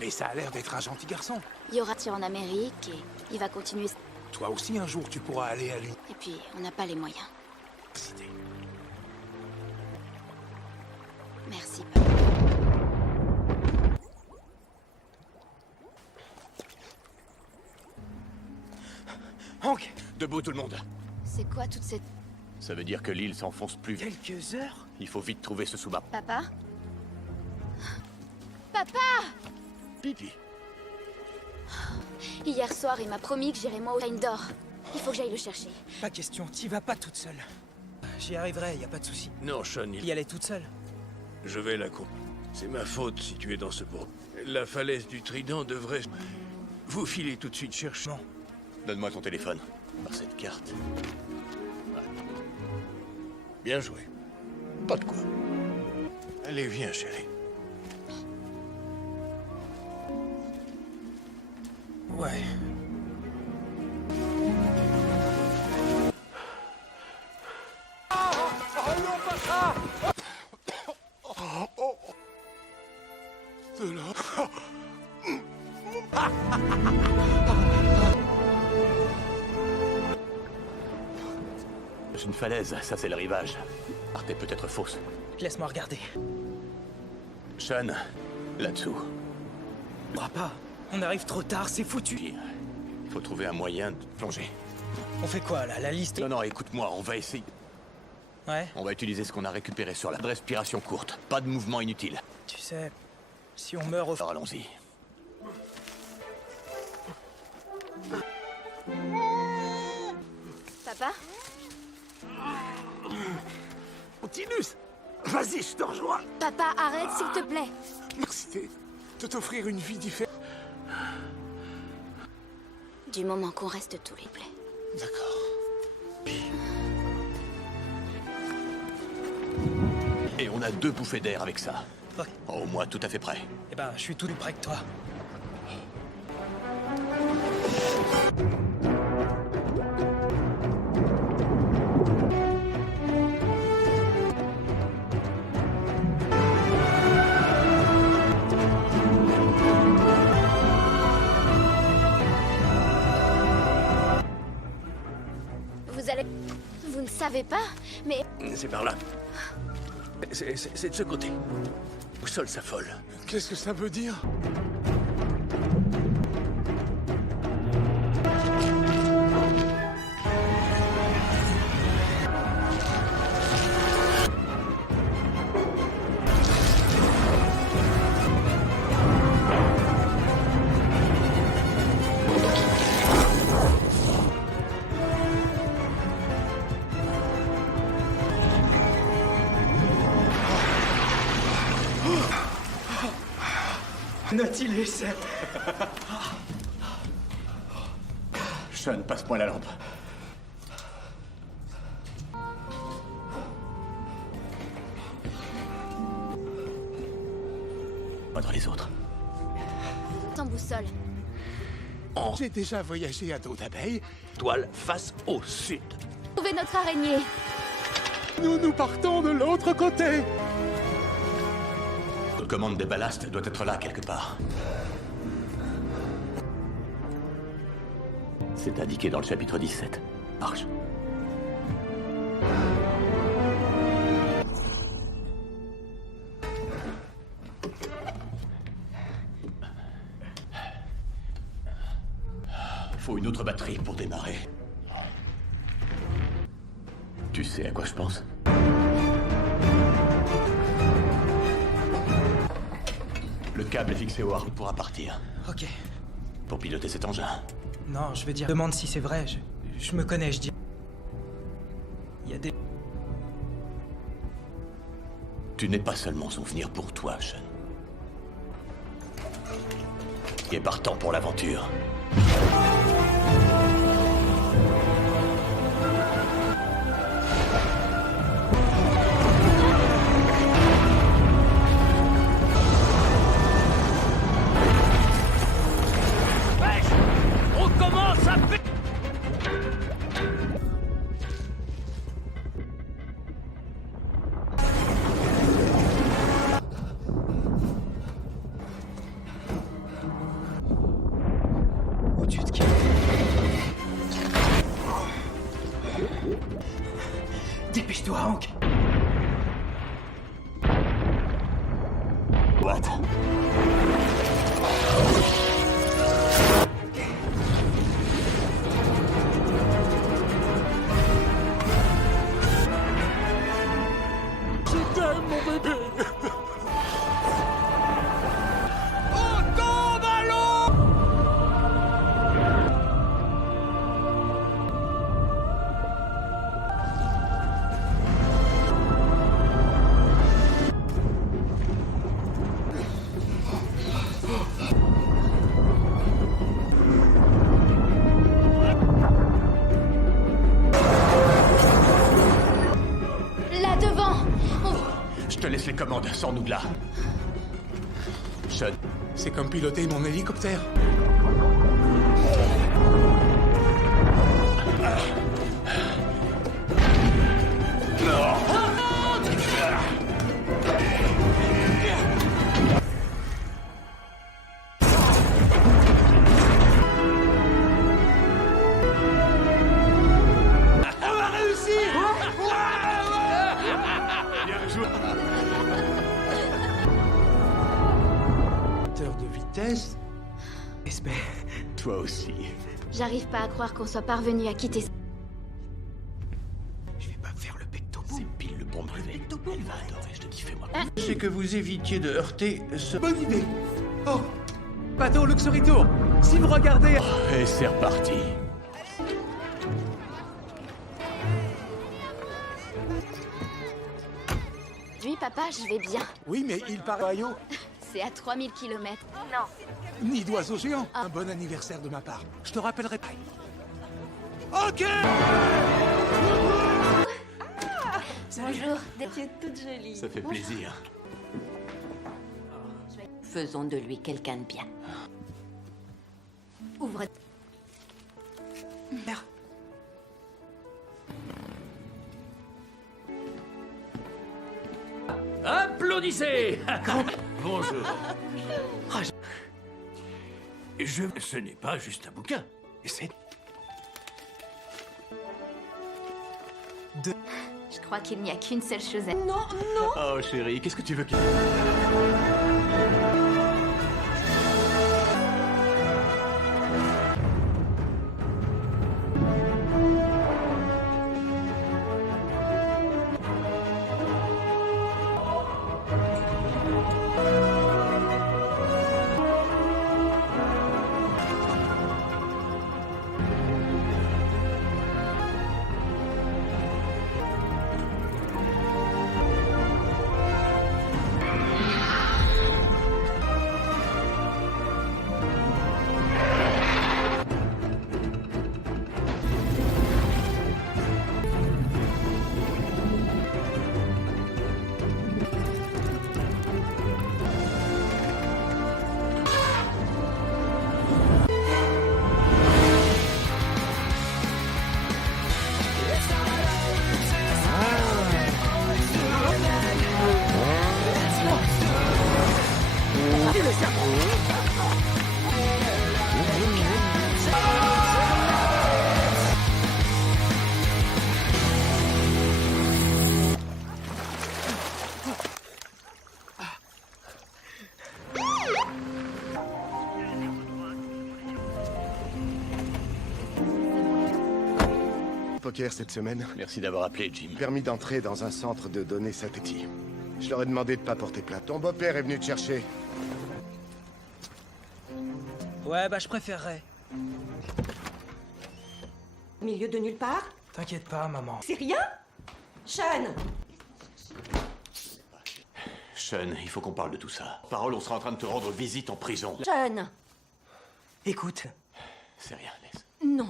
Mais ça a l'air d'être un gentil garçon. Il y aura tir en Amérique et il va continuer. Toi aussi, un jour, tu pourras aller à lui. Et puis, on n'a pas les moyens. Merci, papa. Hank, Debout tout le monde. C'est quoi toute cette... Ça veut dire que l'île s'enfonce plus vite. quelques heures? Il faut vite trouver ce sous-marin. Papa? Papa! Pipi. Hier soir, il m'a promis que j'irais moi au Reine d'Or. Il faut que j'aille le chercher. Pas question, t'y vas pas toute seule. J'y arriverai, y a pas de souci. Non, Sean, Y aller toute seule. Je vais la couper. C'est ma faute si tu es dans ce bourg. La falaise du Trident devrait... Vous filez tout de suite chercher. Non. Donne-moi ton téléphone. Par cette carte. Bien joué. Pas de quoi. Allez, viens, chérie. Ouais. C'est une falaise, ça c'est le rivage. Arte est peut-être fausse. Laisse-moi regarder. Sean, là-dessous. On pourra pas. On arrive trop tard, c'est foutu. Puis, il faut trouver un moyen de plonger. On fait quoi, là? La liste? Non, non, écoute-moi, on va essayer. Ouais. On va utiliser ce qu'on a récupéré sur la respiration courte. Pas de mouvement inutile. Tu sais, si on meurt au... Alors allons-y. Papa? Nautilus! Vas-y, je te rejoins. Papa, arrête, s'il te plaît. Merci de t'offrir une vie différente. Du moment qu'on reste tous les plaies. D'accord. Et on a 2 bouffées d'air avec ça. Ok. Au moins tout à fait prêt. Eh ben, je suis tout près que toi. Vous ne savez pas, mais... C'est par là. C'est de ce côté. Au sol s'affole. Qu'est-ce que ça veut dire? Nautilus. Sean, passe-moi la lampe. Pas dans les autres. Sans boussole. J'ai déjà voyagé à dos d'abeille. Toile face au sud. Trouvez notre araignée. Nous partons de l'autre côté. La commande des ballasts doit être là quelque part. C'est indiqué dans le chapitre 17. Marche. Faut une autre batterie pour démarrer. Tu sais à quoi je pense? Le câble est fixé au harde pourra partir. Ok. Pour piloter cet engin. Non, je veux dire, demande si c'est vrai. Je me connais, je dis. Il y a des... Tu n'es pas seulement souvenir pour toi, Sean. Et partant pour l'aventure. On commence à... Au-dessus de qui? Dépêche-toi, Hank. What? Je t'aime, mon bébé. Là devant. Je te laisse les commandes, sors-nous de là. Sean, C'est comme piloter mon hélicoptère. De vitesse. Espère. toi aussi. J'arrive pas à croire qu'on soit parvenu à quitter... Je vais pas me faire le pecto. C'est pile le bon brevet. Elle va adorer, je te dis, fais-moi. C'est que vous évitiez de heurter ce... Bonne idée. Oh, bateau Luxury Tour. Si vous regardez... Et c'est reparti. Lui, papa, je vais bien. Oui, mais il paraît Ohio. C'est à 3000 km. Nid d'oiseau géant. Un bon anniversaire de ma part. Je te rappellerai. Ok. Bonjour. Tu es toute jolie. Ça fait plaisir. Faisons de lui quelqu'un de bien. Ouvre. Merde. Applaudissez. Bonjour. Ce n'est pas juste un bouquin. C'est... Je crois qu'il n'y a qu'une seule chose à... Non, non. Oh chérie, qu'est-ce que tu veux qu'il... Poker cette semaine. Merci d'avoir appelé, Jim. Permis d'entrer dans un centre de données synthétique. Je leur ai demandé de pas porter plainte. Ton beau-père est venu te chercher. Ouais, bah je préférerais. Milieu de nulle part. T'inquiète pas, maman. C'est rien. Sean. Sean, il faut qu'on parle de tout ça. Parole, on sera en train de te rendre visite en prison. Sean. Écoute. C'est rien, laisse. Non.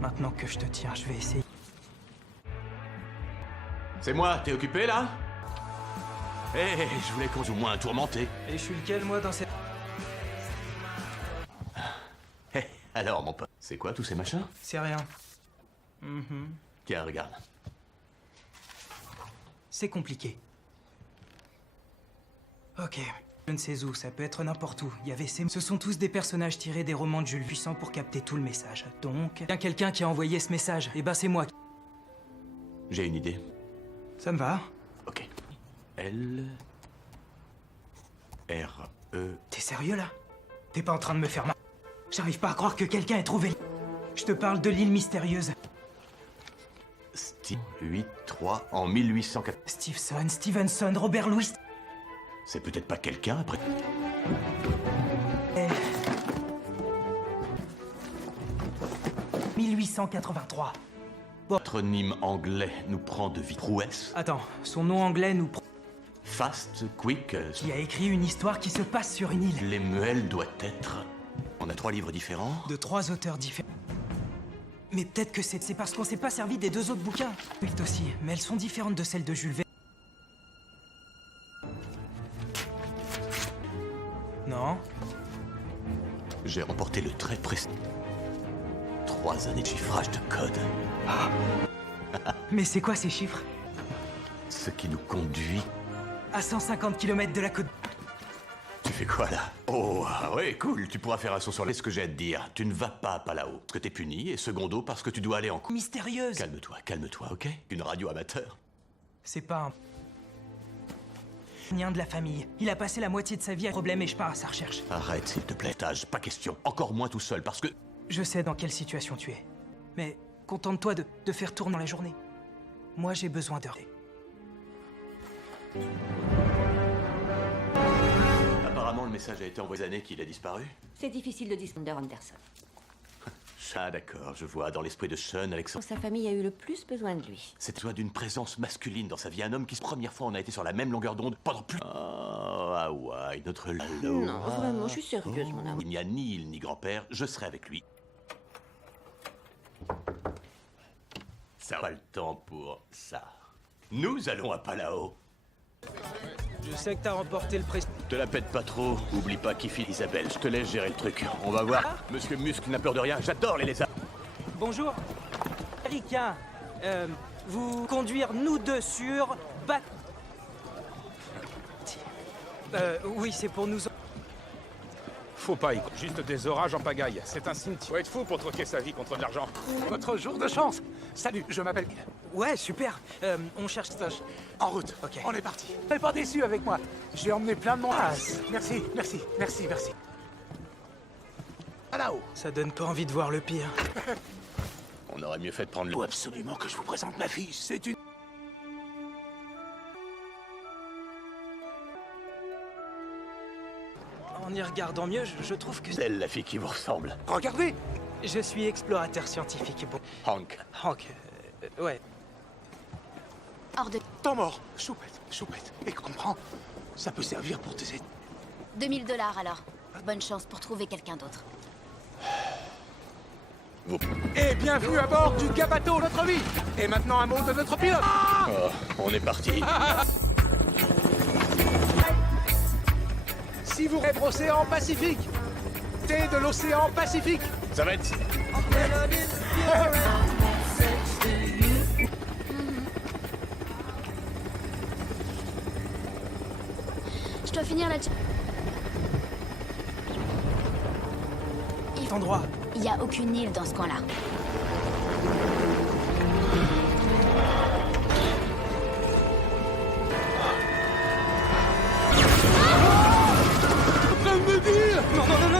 Maintenant que je te tiens, je vais essayer. C'est moi, t'es occupé là? Eh, je voulais qu'on soit au moins tourmenté. Et je suis lequel, moi, dans cette... Eh, alors, mon pote, c'est quoi tous ces machins? C'est rien. Tiens, regarde. C'est compliqué. Ok. Je ne sais où, ça peut être n'importe où. Il y avait ces... Ce sont tous des personnages tirés des romans de Jules Puissant pour capter tout le message. Donc, il y a quelqu'un qui a envoyé ce message. Et ben c'est moi. J'ai une idée. Ça me va. Ok. L... R... E... T'es sérieux, là? T'es pas en train de me faire mal? J'arrive pas à croire que quelqu'un ait trouvé... Je te parle de l'île mystérieuse. Steve 8-3 en 1804. Stevenson, Robert Louis... C'est peut-être pas quelqu'un après... Eh. 1883. Patronyme anglais nous prend de vie. Prouesse. Attends, son nom anglais nous... Fast, quick... Qui a écrit une histoire qui se passe sur une île. Lemuel doit être... On a 3 livres différents. De 3 auteurs différents. Mais peut-être que c'est parce qu'on s'est pas servi des 2 autres bouquins. Oui, aussi, mais elles sont différentes de celles de Jules Verne. Non. J'ai remporté le très précis. 3 années de chiffrage de code. Mais c'est quoi ces chiffres? Ce qui nous conduit... À 150 km de la côte... Tu fais quoi là? Oh, ah ouais, cool, tu pourras faire un saut sur les... Ce que j'ai à te dire, tu ne vas pas là-haut. Parce que t'es puni, et secondo, parce que tu dois aller en... Mystérieuse. Calme-toi, ok? Une radio amateur. C'est pas un... Nien de la famille. Il a passé la moitié de sa vie à problème et je pars à sa recherche. Arrête, s'il te plaît, Tage, pas question. Encore moins tout seul, parce que... Je sais dans quelle situation tu es. Mais contente-toi de faire tourner la journée. Moi, j'ai besoin d'heures. Apparemment, le message a été envoyé qu'il a disparu. C'est difficile de discuter Anderson. Ah d'accord, je vois. Dans l'esprit de Sean, Alexandre... Sa famille a eu le plus besoin de lui. C'était soit d'une présence masculine dans sa vie. Un homme qui, première fois, on a été sur la même longueur d'onde pendant plus... Oh, Hawaï, notre Lalo. Non, vraiment, je suis sérieuse, mon amour. Il n'y a ni île ni grand-père, je serai avec lui. Ça n'a pas le temps pour ça. Nous allons à Palao. Je sais que t'as remporté le prix. Te la pète pas trop. Oublie pas qui file Isabelle. Je te laisse gérer le truc. On va voir. Monsieur Muscle n'a peur de rien. J'adore les lézards. Bonjour. Ricain, vous conduire nous deux sur... oui, c'est pour nous... Faut pas y... Juste des orages en pagaille. C'est un cimetière. Faut être fou pour troquer sa vie contre de l'argent. Votre jour de chance. Salut, je m'appelle... Ouais, super. On cherche... En route. Ok. On est parti. T'es pas déçu avec moi. J'ai emmené plein de monde. Ah, merci, merci, merci, merci. À là-haut. Ça donne pas envie de voir le pire. On aurait mieux fait de prendre le... Faut absolument que je vous présente ma fille. C'est une... En y regardant mieux, je trouve que... C'est elle, la fille qui vous ressemble. Regardez. Je suis explorateur scientifique. Bon, Hank. Hank, ouais. Hors de... Temps mort. Choupette, choupette. Et comprends, ça peut servir pour tes... 2000 $ alors. Bonne chance pour trouver quelqu'un d'autre. Vous... Et bienvenue à bord du Gabato, notre vie. Et maintenant un mot de notre pilote. Oh, on est parti. Si vous rêvez océan Pacifique, thé de l'océan Pacifique. Ça va être... Je dois finir la... Endroit. Il n'y a aucune île dans ce coin-là.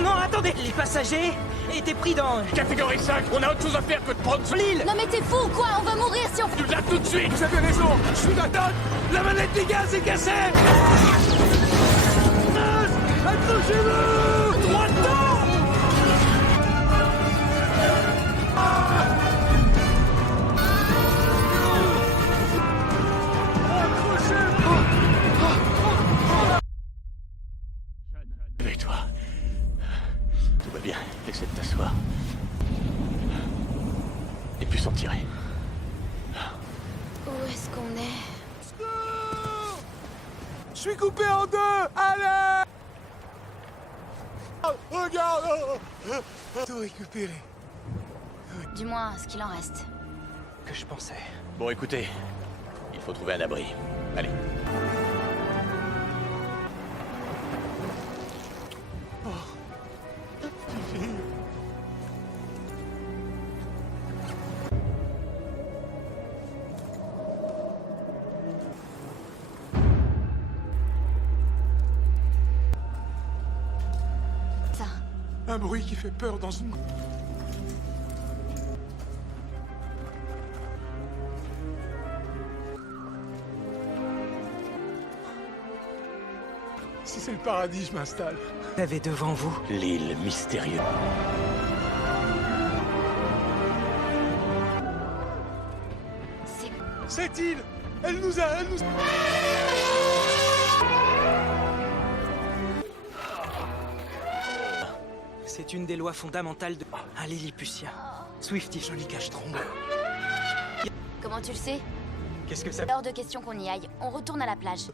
Non, attendez. Les passagers étaient pris dans... Catégorie 5, on a autre chose à faire que de prendre ce l'île. Non mais t'es fou ou quoi? On va mourir si on... Tu l'as tout de suite. Vous avez raison, je suis d'accord. La manette des gaz est cassée. Accrochez-vous. Droit dedans. Avec toi. Tout va bien. Essaie de t'asseoir. Et puis s'en tirer. Où est-ce qu'on est? Je suis coupé en deux. Allez. Regarde. Tout récupéré. Du moins, ce qu'il en reste. Que je pensais. Bon, écoutez. Il faut trouver un abri. Allez. Ça. Un bruit qui fait peur dans une... Si c'est le paradis, je m'installe. Vous avez devant vous... L'île mystérieuse. C'est... Cette île, elle nous a... C'est une des lois fondamentales de... Un Lilliputien. Swifty. Joli cache-trombe. Comment tu le sais? Qu'est-ce que ça... Hors de question qu'on y aille. On retourne à la plage.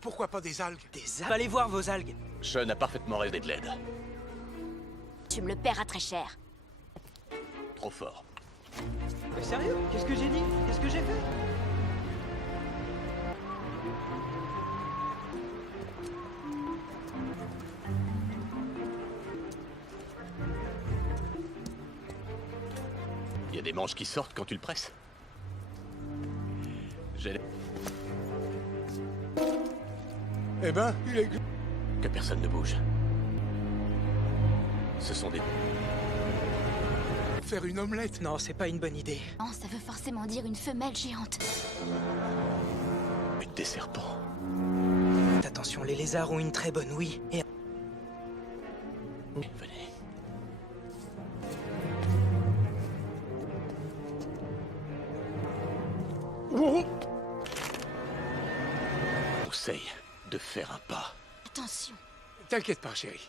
Pourquoi pas des algues? Des algues. Allez voir vos algues. Sean a parfaitement rêvé de l'aide. Tu me le paieras très cher. Trop fort. Sérieux? Qu'est-ce que j'ai dit? Qu'est-ce que j'ai fait? Il y a des manches qui sortent quand tu le presses. J'ai... Eh ben, il est... Que personne ne bouge. Ce sont des... Faire une omelette. Non, c'est pas une bonne idée. Non, ça veut forcément dire une femelle géante. Des serpents. Attention, les lézards ont une très bonne ouïe. Et... Venez. Conseil de faire un pas. Attention. T'inquiète pas, chérie.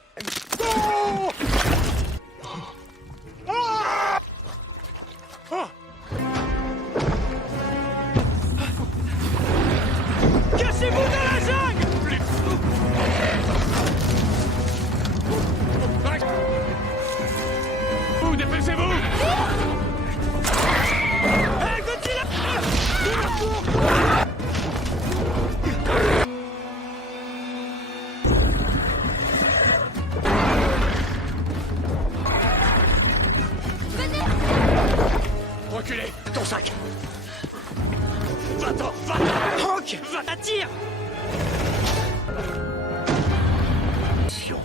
Cachez-vous dans la jungle! Vous, dépêchez-vous! Hey, Godzilla! Reculez, ton sac. Va-t'en, va-t'en. Hank! Va, attire! Attention.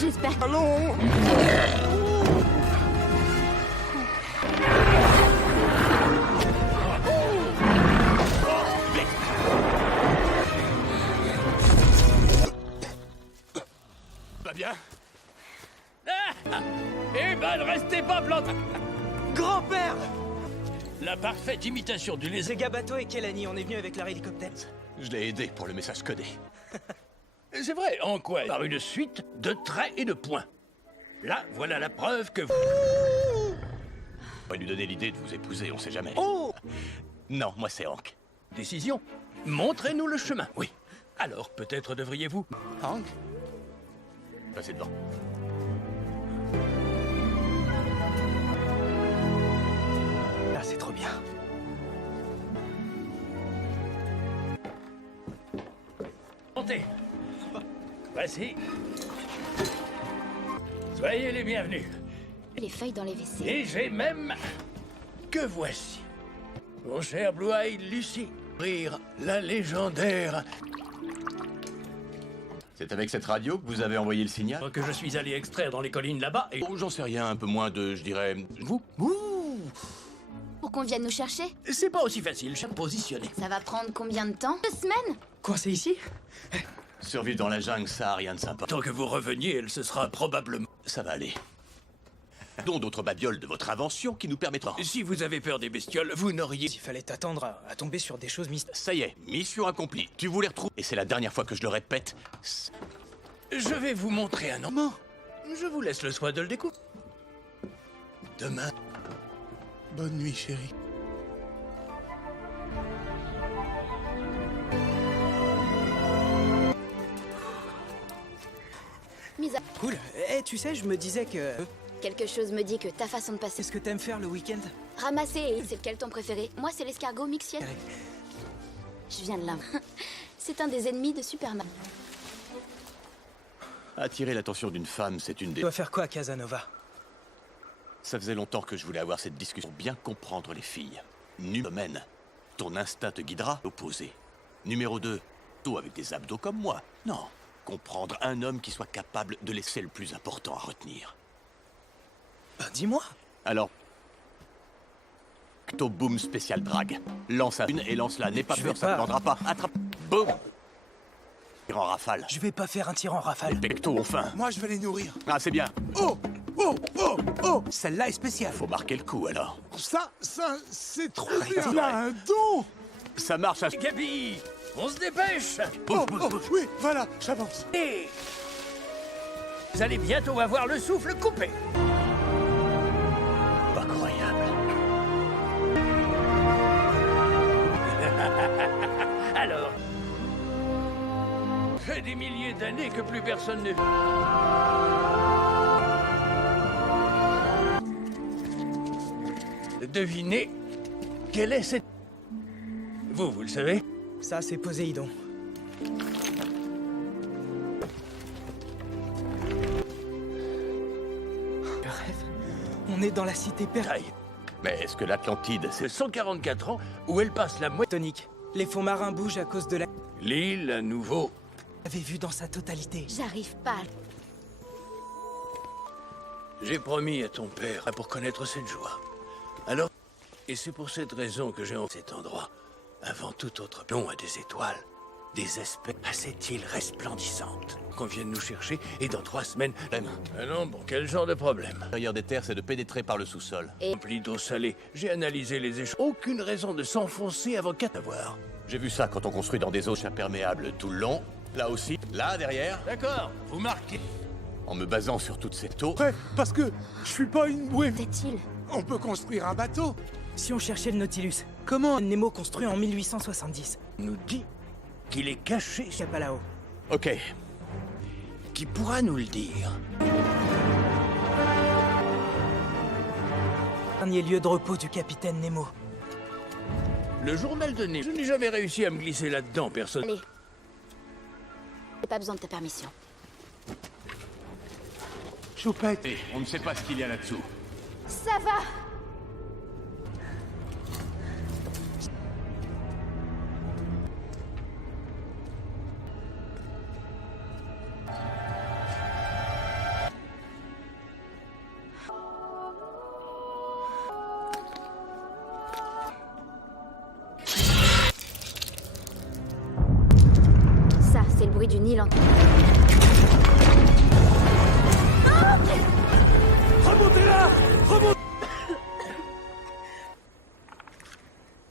J'espère. Allons! Va bien? Eh ben, ne restez pas plantés. Grand-père! La parfaite imitation du lézard. C'est Gabato et Kelani, on est venu avec leur hélicoptère. Je l'ai aidé pour le message codé. C'est vrai, en quoi? Par une suite de traits et de points. Là, voilà la preuve que vous... On va lui donner l'idée de vous épouser, on sait jamais. Oh! Non, moi c'est Hank. Décision. Montrez-nous le chemin. Oui. Alors, peut-être devriez-vous... Hank? Passez devant. Ah, c'est trop bien. Montez. Voici. Soyez les bienvenus. Les feuilles dans les WC. Et j'ai même... Que voici. Mon cher Blue-Eye Lucy. Rire la légendaire... C'est avec cette radio que vous avez envoyé le signal? Que je suis allé extraire dans les collines là-bas et... Oh, j'en sais rien, un peu moins de, je dirais... Vous? Pour qu'on vienne nous chercher? C'est pas aussi facile, je suis positionné. Ça va prendre combien de temps? 2 semaines? Coincé ici? Survivre dans la jungle, ça a rien de sympa. Tant que vous reveniez, ce sera probablement... Ça va aller. Dont d'autres babioles de votre invention qui nous permettront... Si vous avez peur des bestioles, vous n'auriez... Il fallait t'attendre à tomber sur des choses mystérieuses. Ça y est, mission accomplie. Tu voulais retrouver... Et c'est la dernière fois que je le répète. Je vais vous montrer un moment. Je vous laisse le soin de le découvrir. Demain... Bonne nuit, chérie. Mise à... Cool. Eh, tu sais, je me disais que... Quelque chose me dit que ta façon de passer... Qu'est-ce que t'aimes faire le week-end? Ramasser, c'est lequel ton préféré? Moi, c'est l'escargot mixiel. Je viens de là. C'est un des ennemis de Superman. Attirer l'attention d'une femme, c'est une Tu des... dois faire quoi, Casanova? Ça faisait longtemps que je voulais avoir cette discussion pour bien comprendre les filles. Numéromène, ton instinct te guidera. Opposé. Numéro 2, toi avec des abdos comme moi. Non. Comprendre un homme qui soit capable de laisser le plus important à retenir. Ben, dis-moi. Alors... Boom spécial drag. Lance à une et lance-la. N'aie pas Je peur, vais ça ne pas. prendra pas. Attrape. Boum. Tire en rafale. Je vais pas faire un tir en rafale. Les pectos ont faim. Moi, je vais les nourrir. Ah, c'est bien. Oh! Oh! Oh! Oh! Celle-là est spéciale. Faut marquer le coup, alors. Ça, c'est trop bien. Il a un don! Ça marche à... Gabi, on se dépêche. Oh, oh, oui, voilà, j'avance. Et... Vous allez bientôt avoir le souffle coupé. Pas croyable. Alors... Fait des milliers d'années que plus personne ne... Devinez... Quelle est cette... Vous le savez? Ça, c'est Poséidon. Le rêve. On est dans la cité perdue. Aïe. Mais est-ce que l'Atlantide, c'est... C'est 144 ans où elle passe la moitié... Tonique. Les fonds marins bougent à cause de la... L'île, à nouveau... J'avais vu dans sa totalité. J'arrive pas. J'ai promis à ton père pour connaître cette joie. Alors... Et c'est pour cette raison que j'ai en cet endroit, avant tout autre nom à des étoiles, des espèces à cette île resplendissante. Qu'on vienne nous chercher et dans 3 semaines... Ah non, bon, quel genre de problème? L'intérieur des terres, c'est de pénétrer par le sous-sol. Rempli d'eau salée. J'ai analysé les échanges. Aucune raison de s'enfoncer avant qu'à avoir. J'ai vu ça quand on construit dans des eaux imperméables tout le long. Là aussi, là, derrière. D'accord, vous marquez. En me basant sur toute cette eau... Prêt, parce que je suis pas une bouée. Fait-il? On peut construire un bateau. Si on cherchait le Nautilus, comment Nemo construit en 1870? Nous dit qu'il est caché. Il y a pas là-haut. Ok. Qui pourra nous le dire? Dernier lieu de repos du capitaine Nemo. Le journal de Nemo. Je n'ai jamais réussi à me glisser là-dedans, personne. Allez. J'ai pas besoin de ta permission. Choupette. On ne sait pas ce qu'il y a là-dessous. Ça va! Ça, c'est le bruit du Nil en... Remontez là. Remontez.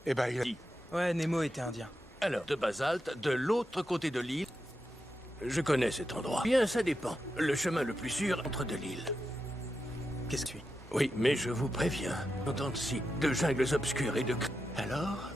Eh ben, il a dit. Ouais, Nemo était indien. Alors, de basalte, de l'autre côté de l'île. Je connais cet endroit. Bien, ça dépend. Le chemin le plus sûr entre de l'île. Qu'est-ce que tu es? Oui, mais je vous préviens. Entendre si de jungles obscures et de... Alors?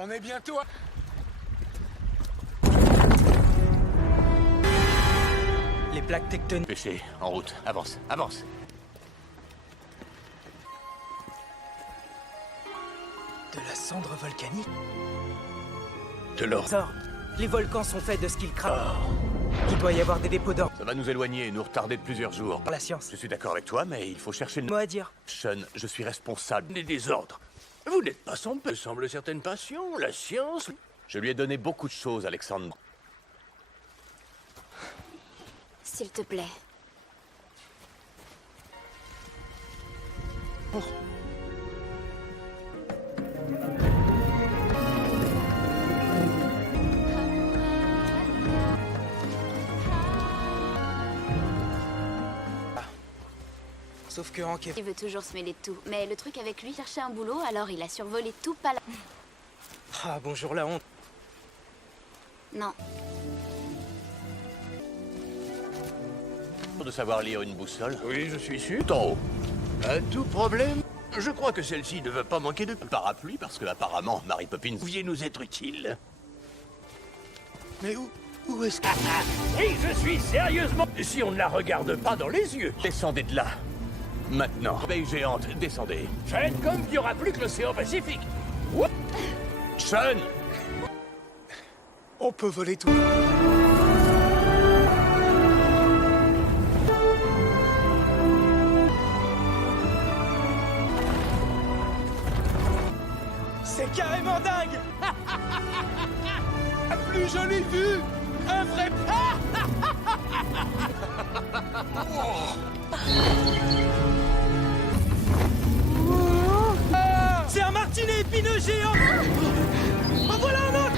On est bientôt à... Les plaques tectoniques. Pêcher, en route. Avance, avance. De la cendre volcanique. De l'or. Sors. Les volcans sont faits de ce qu'ils crament. Il doit y avoir des dépôts d'or. Ça va nous éloigner et nous retarder de plusieurs jours. Pour la science. Je suis d'accord avec toi, mais il faut chercher le... Mot à dire. Sean, je suis responsable. Des désordres. Vous n'êtes pas son père. Semble certaines passions, la science... Je lui ai donné beaucoup de choses, Alexandre. S'il te plaît. Sauf que Hank est... Il veut toujours se mêler de tout. Mais le truc avec lui, chercher un boulot, alors il a survolé tout Pala... Ah, bonjour la honte. Non. De savoir lire une boussole. Oui, je suis sûr. Tout en haut. À tout problème, je crois que celle-ci ne va pas manquer de... Un parapluie, parce que apparemment, Mary Poppins... Vous pouviez nous être utile. Mais où est-ce que... Oui, je suis sérieusement... Si on ne la regarde pas dans les yeux. Descendez de là. Maintenant. Baie géante, descendez. Faites comme il n'y aura plus que l'océan Pacifique. Sean! On peut voler tout. C'est carrément dingue. La plus jolie vue. Un vrai... C'est un martinet épineux géant. En voilà un autre.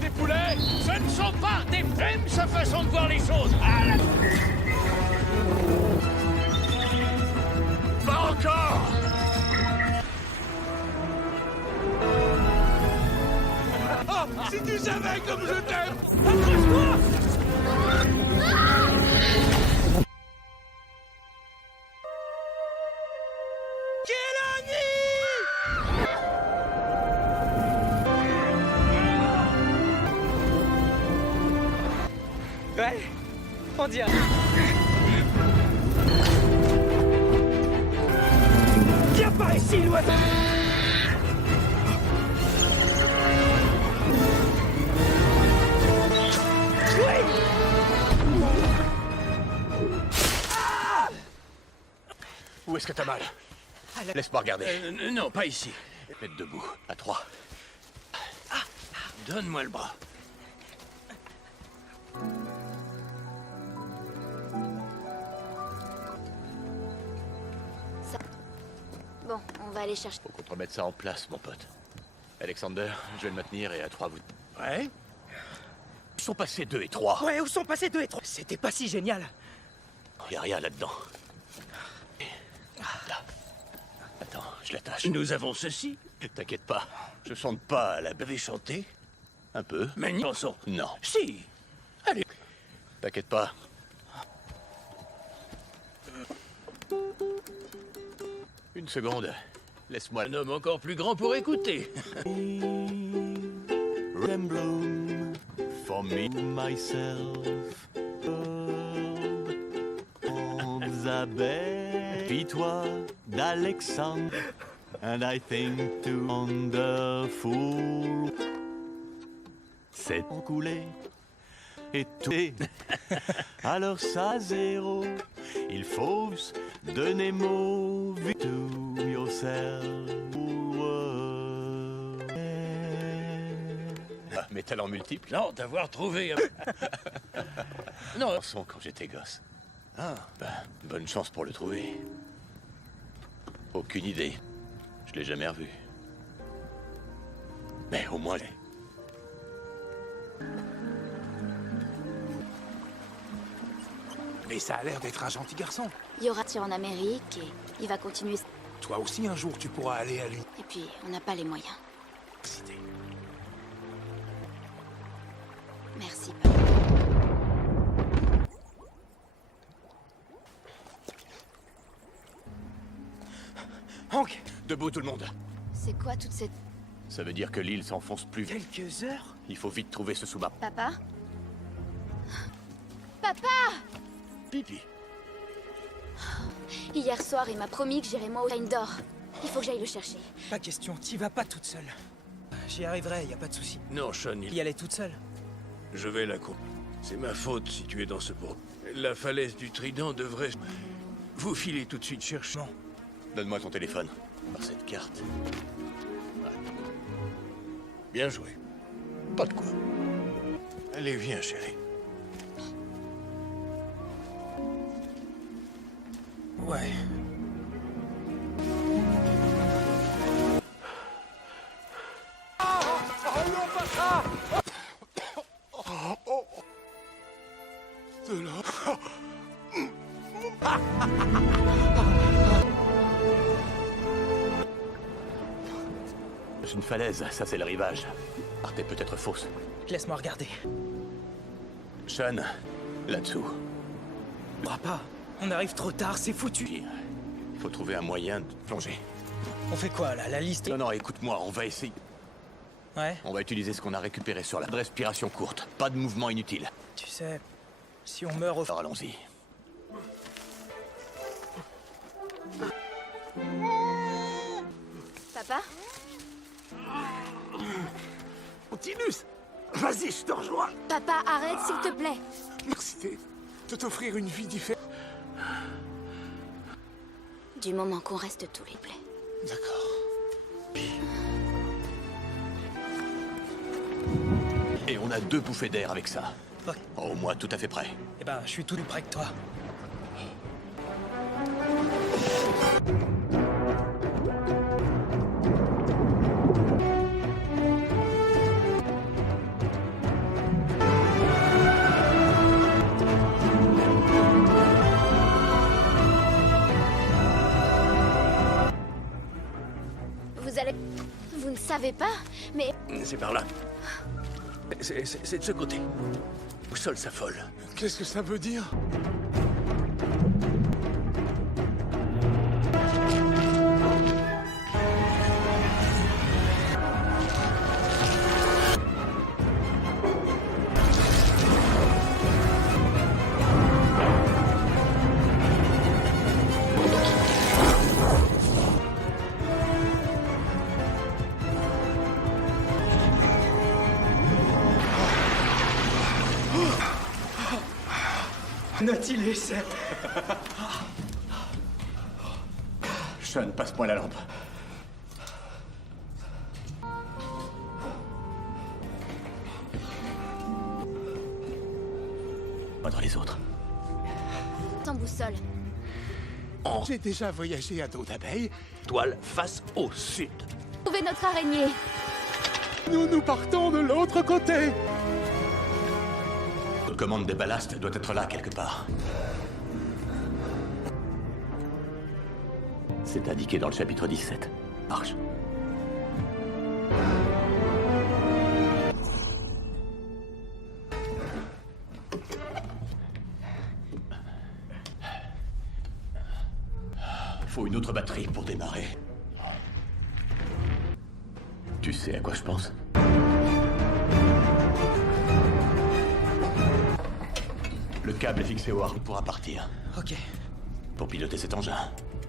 Des poulets, ce ne sont pas des femmes, sa façon de voir les choses. Pas encore. Si tu savais comme je t'aime. Accroche-toi. Ouais, On dirait... Viens par ici, l'oiseau! Où est-ce que t'as mal? Laisse-moi regarder. Non, pas ici. Mets debout, à 3. Donne-moi le bras. Bon, on va aller chercher. Faut qu'on te remette ça en place, mon pote. Alexander, je vais le maintenir et à 3, vous... Ouais? Où sont passés 2 et 3? Ouais, où sont passés 2 et 3? C'était pas si génial. Y a rien là-dedans. Là. Attends, je l'attache. Nous avons ceci. T'inquiète pas, je chante pas à la... Vous avez chanté? Un peu. Magnifique chanson. Non. Si. Allez. T'inquiète pas. Une seconde. Laisse-moi... Un homme encore plus grand pour écouter. Bloom for me, myself. Elizabeth, puis toi d'Alexandre. And I think too wonderful. C'est coulé et tout. Alors ça, zéro. Il faut se donner mot to yourself. Mes talents multiples? Non, d'avoir trouvé... Non. Chanson quand j'étais gosse. Ah, ben, bonne chance pour le trouver. Aucune idée. Je l'ai jamais revu. Mais au moins... Mais ça a l'air d'être un gentil garçon. Il y aura tir en Amérique et il va continuer. Toi aussi, un jour, tu pourras aller à lui. Et puis, on n'a pas les moyens. Merci, papa. Hank! Debout tout le monde. C'est quoi toute cette... Ça veut dire que l'île s'enfonce plus vite. Quelques heures? Il faut vite trouver ce sous-marin. Papa? Papa! Pipi. Hier soir, il m'a promis que j'irais moi au Reine d'Or. Il faut que j'aille le chercher. Pas question, t'y vas pas toute seule. J'y arriverai, y a pas de souci. Non, Sean, Y aller toute seule. Je vais la couper. C'est ma faute si tu es dans ce bourg. La falaise du Trident devrait... Vous filez tout de suite chercher. Non. Donne-moi ton téléphone. Par cette carte. Bien joué. Pas de quoi. Allez, viens, chérie. Ouais. C'est une falaise, ça c'est le rivage. Arte est peut-être fausse. Laisse-moi regarder. Sean, là-dessous. On pourra pas. On arrive trop tard, c'est foutu. Il faut trouver un moyen de plonger. On fait quoi, là? La liste? Non, écoute-moi, on va essayer. Ouais. On va utiliser ce qu'on a récupéré sur la respiration courte. Pas de mouvement inutile. Tu sais, si on meurt au... Alors allons-y. Papa? Continus! Vas-y, je te rejoins. Papa, arrête, s'il te plaît. Merci de t'offrir une vie différente. Du moment qu'on reste tous les plaies. D'accord. Et on a 2 bouffées d'air avec ça. Ouais. Au moins tout à fait prêt. Eh ben, je suis tout plus près que toi. Vous ne savez pas, mais... C'est par là. C'est de ce côté. Au sol s'affole. Qu'est-ce que ça veut dire? Nautilus. Sean, passe-moi la lampe. Pas dans les autres. Sans boussole. J'ai déjà voyagé à dos d'abeille. Toile face au sud. Trouvez notre araignée. Nous partons de l'autre côté. Le commande des ballasts doit être là quelque part. C'est indiqué dans le chapitre 17. Marche. Faut une autre batterie pour démarrer. Tu sais à quoi je pense? Le câble est fixé au harnais pour partir. Ok. Pour piloter cet engin.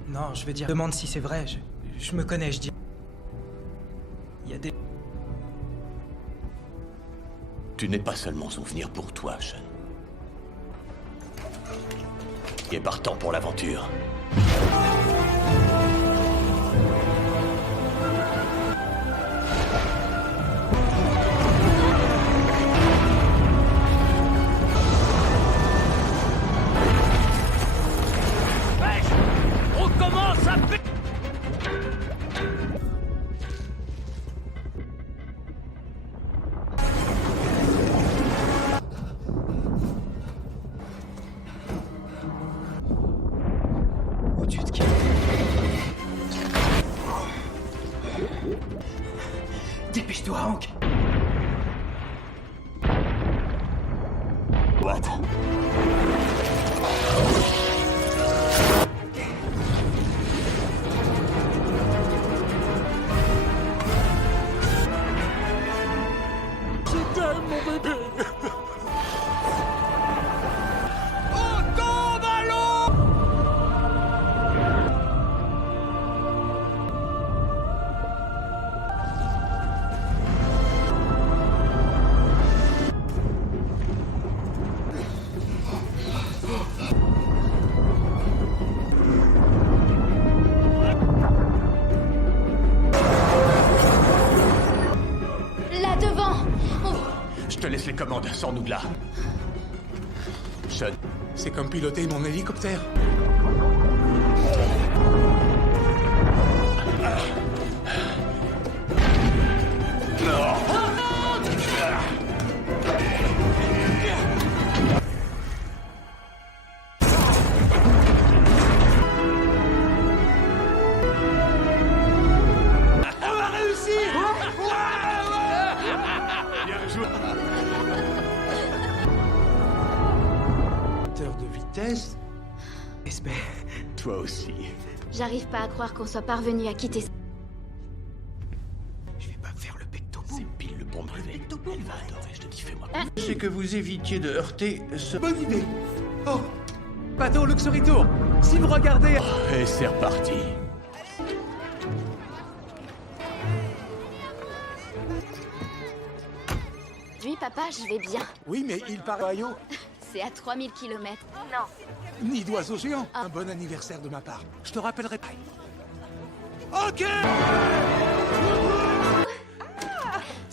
Non, je veux dire, demande si c'est vrai. Je me connais, je dis. Il y a des... Tu n'es pas seulement souvenir pour toi, Sean. Tu es partant pour l'aventure. On commence à... Au-dessus de qui? Dépêche-toi, Hank. What? Je t'aime, mon bébé. Là devant. Je te laisse les commandes, sors-nous de là. Sean, C'est comme piloter mon hélicoptère. Moteur de vitesse. Espère. toi aussi. J'arrive pas à croire qu'on soit parvenu à quitter... Je vais pas me faire le pecto. C'est pile le bon brevet. Elle va adorer, je te dis, fais-moi. C'est que vous évitiez de heurter ce... Bonne idée. Oh, bateau Luxury Tour. Si vous regardez... Et c'est reparti. Oui, papa, je vais bien. Oui, mais il part à Ohio. C'est à 3000 km. Nid d'oiseau géant. Un bon anniversaire de ma part. Je te rappellerai. Ok.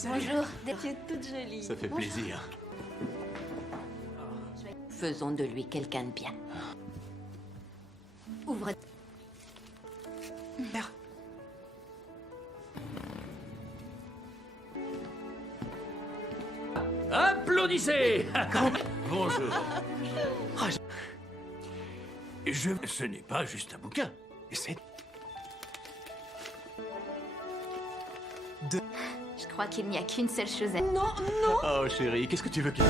Bonjour. Tu es toute jolie. Ça fait plaisir. Faisons de lui quelqu'un de bien. Ouvre... Merde. Applaudissez. Bonjour. Ce n'est pas juste un bouquin. C'est... Je crois qu'il n'y a qu'une seule chose à... Oh chérie, qu'est-ce que tu veux qu'il...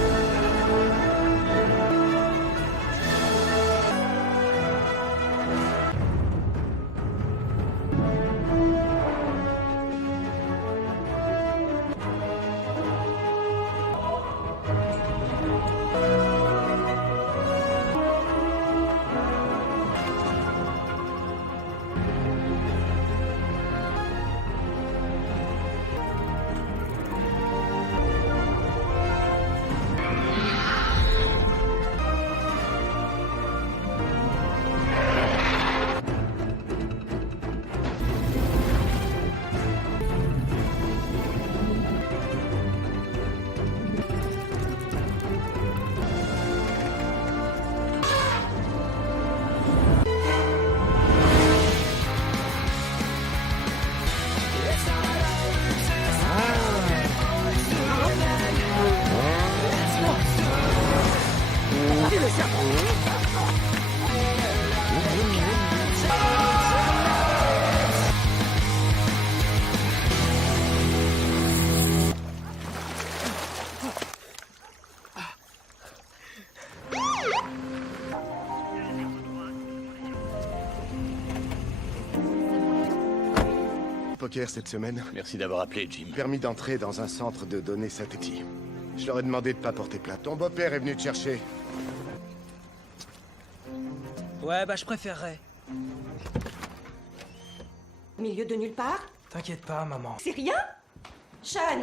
poker cette semaine. Merci d'avoir appelé, Jim. Permis d'entrer dans un centre de données satellite. Je leur ai demandé de pas porter plainte. Ton beau-père est venu te chercher. Ouais, bah je préférerais. Milieu de nulle part? T'inquiète pas, maman. C'est rien? Sean!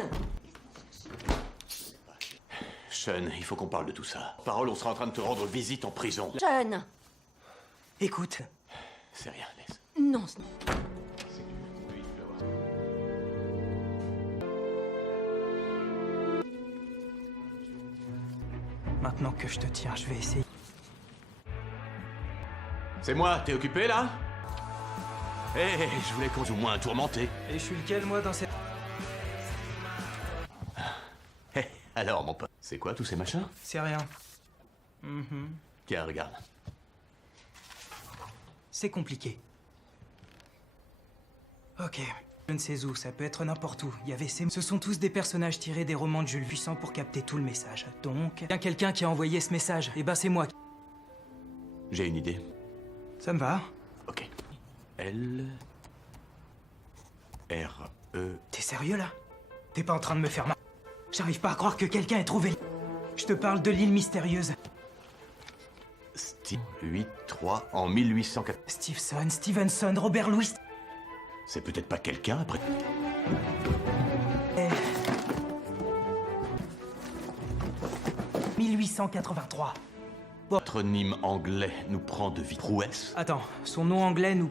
Sean, il faut qu'on parle de tout ça. Parole, on sera en train de te rendre visite en prison. Sean! Écoute, C'est rien, laisse. Non. maintenant que je te tiens, je vais essayer. C'est moi, t'es occupé là? Hé, je voulais qu'on joue moins tourmenté. Et je suis lequel, moi, dans cette... Hé, alors, mon pote, c'est quoi tous ces machins? C'est rien. Tiens, regarde. C'est compliqué. Ok. Je ne sais où, ça peut être n'importe où. Il y avait ces... Ce sont tous des personnages tirés des romans de Jules Puissant pour capter tout le message. Donc, il y a quelqu'un qui a envoyé ce message. Et ben c'est moi. J'ai une idée. Ça me va. Ok. L... R... E... T'es sérieux, là? T'es pas en train de me faire mal? J'arrive pas à croire que quelqu'un ait trouvé... Je te parle de l'île mystérieuse. Steve 8-3 en 1804. Stevenson, Robert Louis... C'est peut-être pas quelqu'un après. Eh. 1883. Patronyme anglais nous prend de vie. Prouesse. Attends, son nom anglais nous...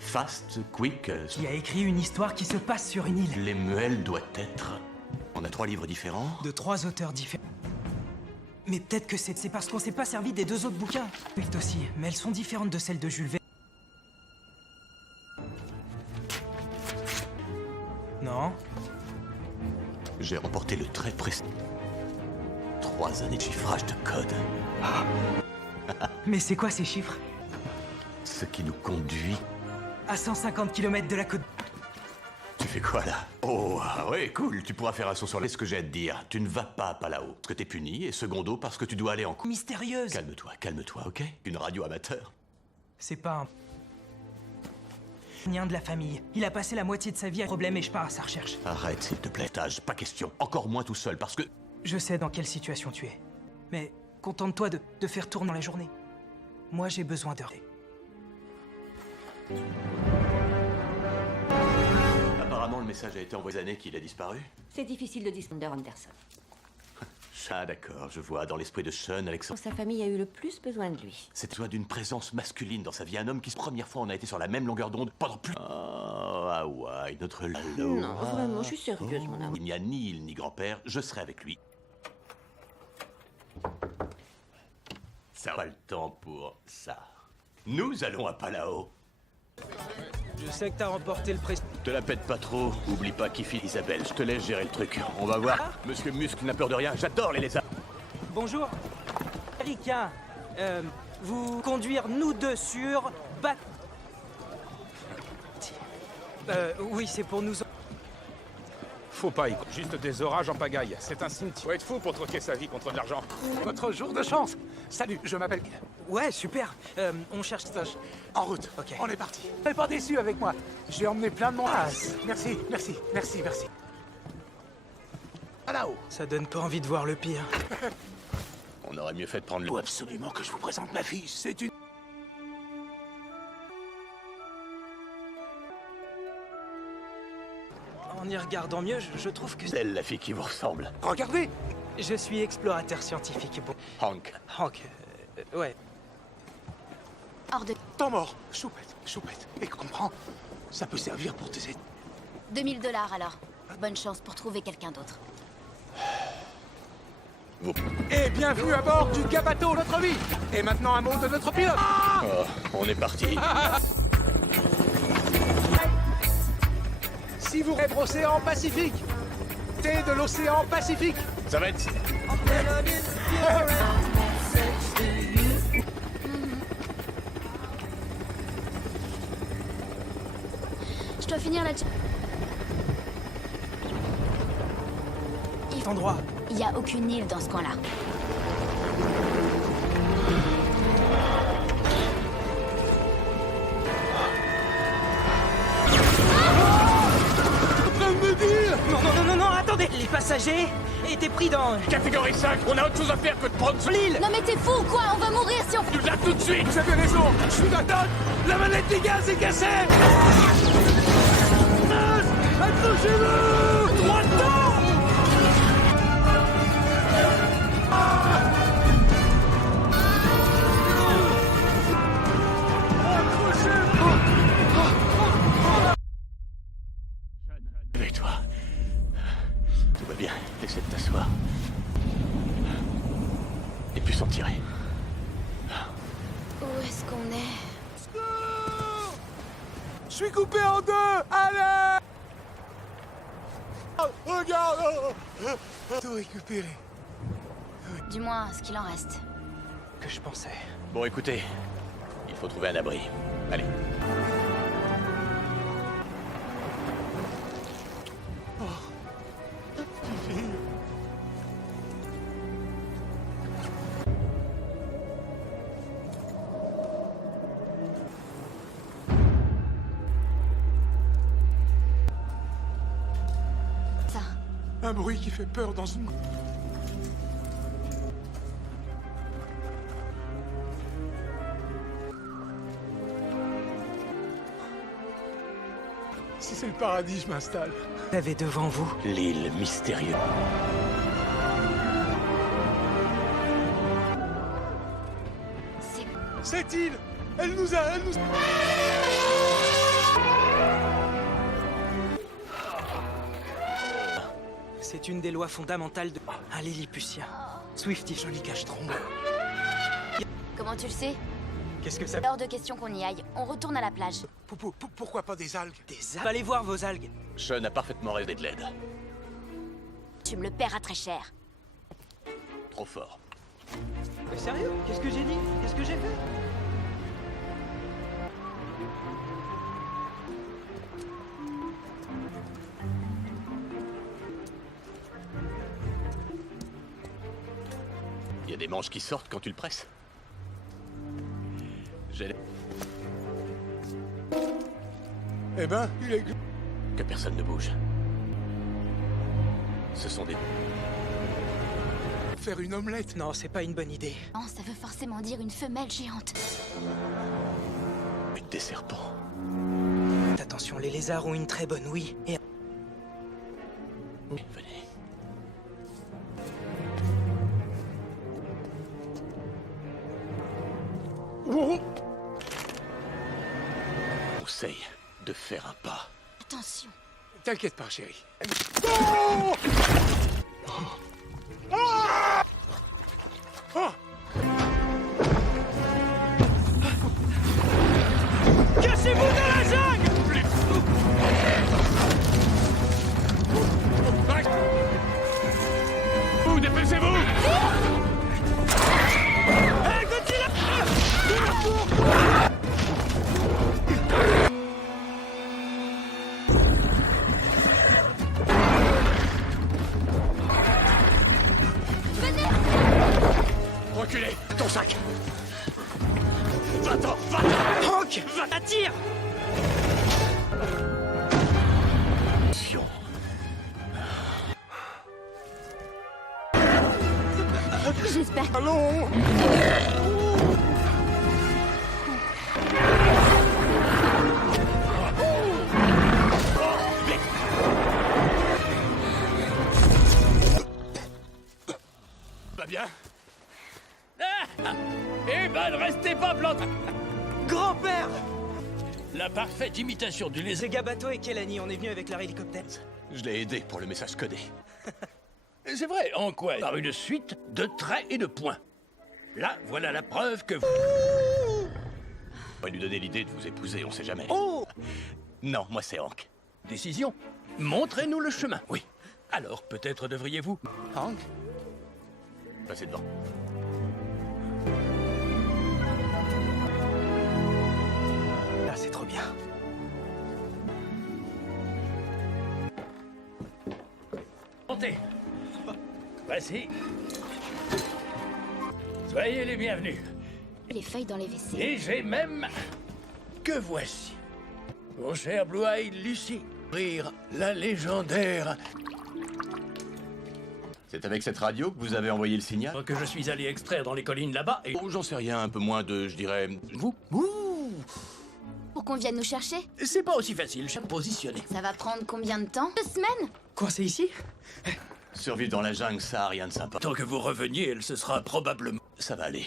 Fast, quick. Qui a écrit une histoire qui se passe sur une île. Lemuel doit être. On a 3 livres différents. De 3 auteurs différents. Mais peut-être que c'est parce qu'on s'est pas servi des 2 autres bouquins. Oui, aussi, mais elles sont différentes de celles de Jules Verne. Non. J'ai remporté le très précis. 3 années de chiffrage de code. Mais c'est quoi ces chiffres? Ce qui nous conduit. À 150 km de la côte. Tu fais quoi là? Oh, ah ouais, cool, tu pourras faire un saut sur les. Ce que j'ai à te dire, tu ne vas pas à Palao. Parce que t'es puni, et secondo, parce que tu dois aller en cours. Mystérieuse. Calme-toi, ok? Une radio amateur. C'est pas un... Nien de la famille. Il a passé la moitié de sa vie à problème et je pars à sa recherche. Arrête, s'il te plaît, Tage, pas question. Encore moins tout seul, parce que... Je sais dans quelle situation tu es. Mais contente-toi de faire tourner la journée. Moi, j'ai besoin de... Apparemment, le message a été envoyé des années qu'il a disparu. C'est difficile de distinguer Anderson. Ah d'accord, je vois, dans l'esprit de Sean, Alexandre... Sa famille a eu le plus besoin de lui. C'est toi d'une présence masculine dans sa vie, un homme qui, première fois, on a été sur la même longueur d'onde pendant plus... Oh, Hawaï, notre Lalo. Non, vraiment, je suis sérieuse, mon amour. Il n'y a ni île ni grand-père, je serai avec lui. Ça va le temps pour ça. Nous allons à Palao. Je sais que t'as remporté le prix. Te la pète pas trop, oublie pas qui file Isabelle, je te laisse gérer le truc. On va voir. Monsieur Muscle n'a peur de rien, j'adore les lézards. Bonjour. Américain, vous conduire nous deux sur... oui, c'est pour nous... Faut pas y croire. Juste des orages en pagaille. C'est un cimetière. Faut être fou pour troquer sa vie contre de l'argent. Notre jour de chance. Salut, je m'appelle... Ouais, super. On cherche... En route. Ok. On est parti. Soyez pas déçu avec moi. J'ai emmené plein de monde. Merci. Là-haut. Ça donne pas envie de voir le pire. On aurait mieux fait de prendre le... Faut absolument que je vous présente ma fille. C'est une... En y regardant mieux, je trouve que... C'est elle, la fille qui vous ressemble. Regardez. Je suis explorateur scientifique. Bon, Hank. Hank, ouais. Hors de... Temps mort. Choupette. Et comprends, ça peut servir pour tes... 2000 $ alors. Bonne chance pour trouver quelqu'un d'autre. Vous... Et bienvenue à bord du Gabato, notre vie. Et maintenant un mot de notre pilote. Oh, on est parti. Si vous rêvez l'océan Pacifique, thé de l'océan Pacifique. Ça va être... Je dois finir la... Endroit. Il n'y a aucune île dans ce coin-là. passager était pris dans... Catégorie 5, on a autre chose à faire que de prendre sur l'île. Non mais t'es fou ou quoi? On va mourir si on... Nous là tout de suite. Vous avez raison. Je suis d'accord. La manette des gaz est cassée. Accrochez-vous. Droit dedans. Réveille-toi. Tout va bien. Essaie de t'asseoir. Et puis s'en tirer. Où est-ce qu'on est? Je suis coupé en deux. Allez. Regarde. Tout récupéré. Du moins, ce qu'il en reste. Que je pensais. Bon, écoutez. Il faut trouver un abri. Allez. Ça. Un bruit qui fait peur dans une... Si c'est le paradis, je m'installe. Vous avez devant vous. L'île mystérieuse. C'est... Cette île, elle nous a... C'est une des lois fondamentales de... Un Lilliputien. Swifty. Joli cache-trombe. Comment tu le sais? Qu'est-ce que ça... Hors de question qu'on y aille. On retourne à la plage. Pourquoi pas des algues? Des algues. Allez voir vos algues. Sean a parfaitement rêvé de l'aide. Tu me le paieras très cher. Trop fort. Mais sérieux? Qu'est-ce que j'ai dit? Qu'est-ce que j'ai fait? Il y a des manches qui sortent quand tu le presses. J'ai... Eh ben, il est... Que personne ne bouge. Ce sont des... Faire une omelette. Non, c'est pas une bonne idée. Non, ça veut forcément dire une femelle géante. des serpents. Attention, les lézards ont une très bonne ouïe. Et... Venez. Conseille de faire un pas. Attention. T'inquiète pas, chérie. Cachez-vous dans la jungle! Vous, dépêchez-vous! Hey, Godzilla! Reculez! Ton sac! Va-t'en! Va-t'en! Hank! Attire! Attention. J'espère. Allons! Va bien? Eh ben, ne restez pas plantés. Grand-père! La parfaite imitation du lézard. C'est Gabato et Kelani, on est venus avec leur hélicoptère. Je l'ai aidé pour le message codé. C'est vrai, en quoi? Par une suite de traits et de points. Là, voilà la preuve que vous... On va lui donner l'idée de vous épouser, on sait jamais. Oh! Non, moi c'est Hank. Décision. Montrez-nous le chemin. Oui. Alors, peut-être devriez-vous... Hank? Passez devant. Là, c'est trop bien. Montez. Voici. Soyez les bienvenus. Les feuilles dans les WC. Et j'ai même... Que voici. Mon cher Blue-Eyed Lucy. Rire la légendaire C'est avec cette radio que vous avez envoyé le signal? Que je suis allé extraire dans les collines là-bas et... Oh, j'en sais rien, un peu moins de, je dirais... Vous? Pour qu'on vienne nous chercher? C'est pas aussi facile, je suis positionné. Ça va prendre combien de temps? 2 semaines? Coincé ici? Survivre dans la jungle, ça a rien de sympa. Tant que vous reveniez, elle se sera probablement... Ça va aller.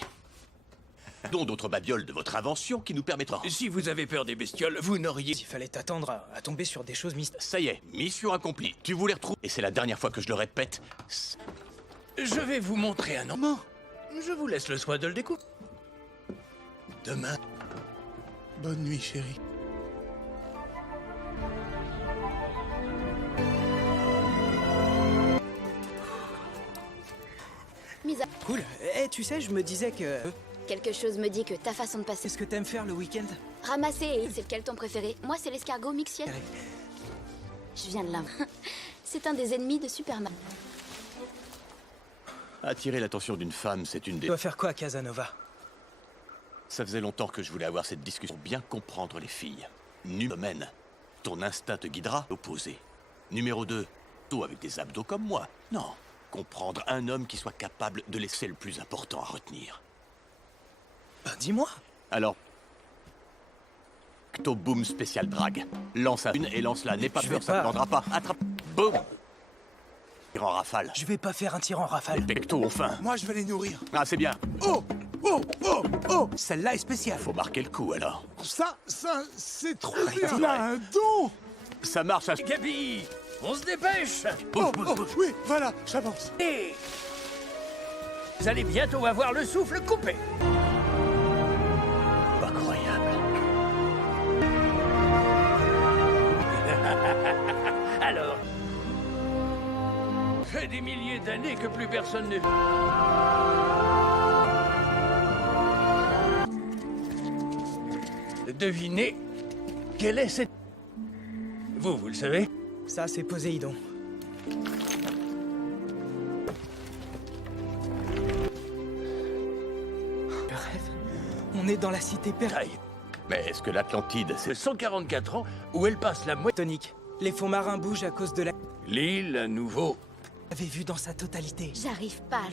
Dont d'autres babioles de votre invention qui nous permettront... Si vous avez peur des bestioles, vous n'auriez... Il fallait t'attendre à tomber sur des choses mystérieuses. Ça y est, mission accomplie. Tu voulais retrouver... Et c'est la dernière fois que je le répète. Je vais vous montrer un moment. Je vous laisse le soin de le découvrir. Demain. Bonne nuit, chérie. Mise à... Cool. Eh, tu sais, je me disais que... Quelque chose me dit que ta façon de passer... Qu'est-ce que t'aimes faire le week-end? Ramasser, et c'est lequel ton préféré? Moi, c'est l'escargot mixiel. Je viens de là. C'est un des ennemis de Superman. Attirer l'attention d'une femme, c'est une Tu des... dois faire quoi, Casanova? Ça faisait longtemps que je voulais avoir cette discussion pour bien comprendre les filles. Numéro 1, ton instinct te guidera, opposé. Numéro 2, toi avec des abdos comme moi. Non, comprendre un homme qui soit capable de laisser le plus important à retenir. Bah, dis-moi. Alors, Octoboom spécial drag. Lance à une et lance-la. N'aie pas Je peur, vais ça ne pas. prendra pas. Attrape. Boum. Tire en rafale. Je vais pas faire un tir en rafale. Pecto, enfin. Moi, je vais les nourrir. Ah, c'est bien. Oh! Oh! Oh! Oh! Celle-là est spéciale. Faut marquer le coup, alors. Ça, c'est trop Arrête, bien. ouais. Là, un don. Ça marche à... Gabi, on se dépêche. Oh, oh, oui, voilà, j'avance. Et... Vous allez bientôt avoir le souffle coupé. Incroyable. Alors... Fait des milliers d'années que plus personne ne... Devinez... Quelle est cette... Vous le savez? Ça, c'est Poséidon. Le rêve. On est dans la cité perdue. Taille. Mais est-ce que l'Atlantide, c'est... C'est 144 ans où elle passe la moitié... Tonique. Les fonds marins bougent à cause de la... L'île, à nouveau. J'avais vu dans sa totalité. J'arrive pas.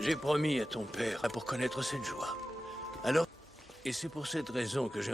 J'ai promis à ton père pour connaître cette joie. Alors... Et c'est pour cette raison que j'ai...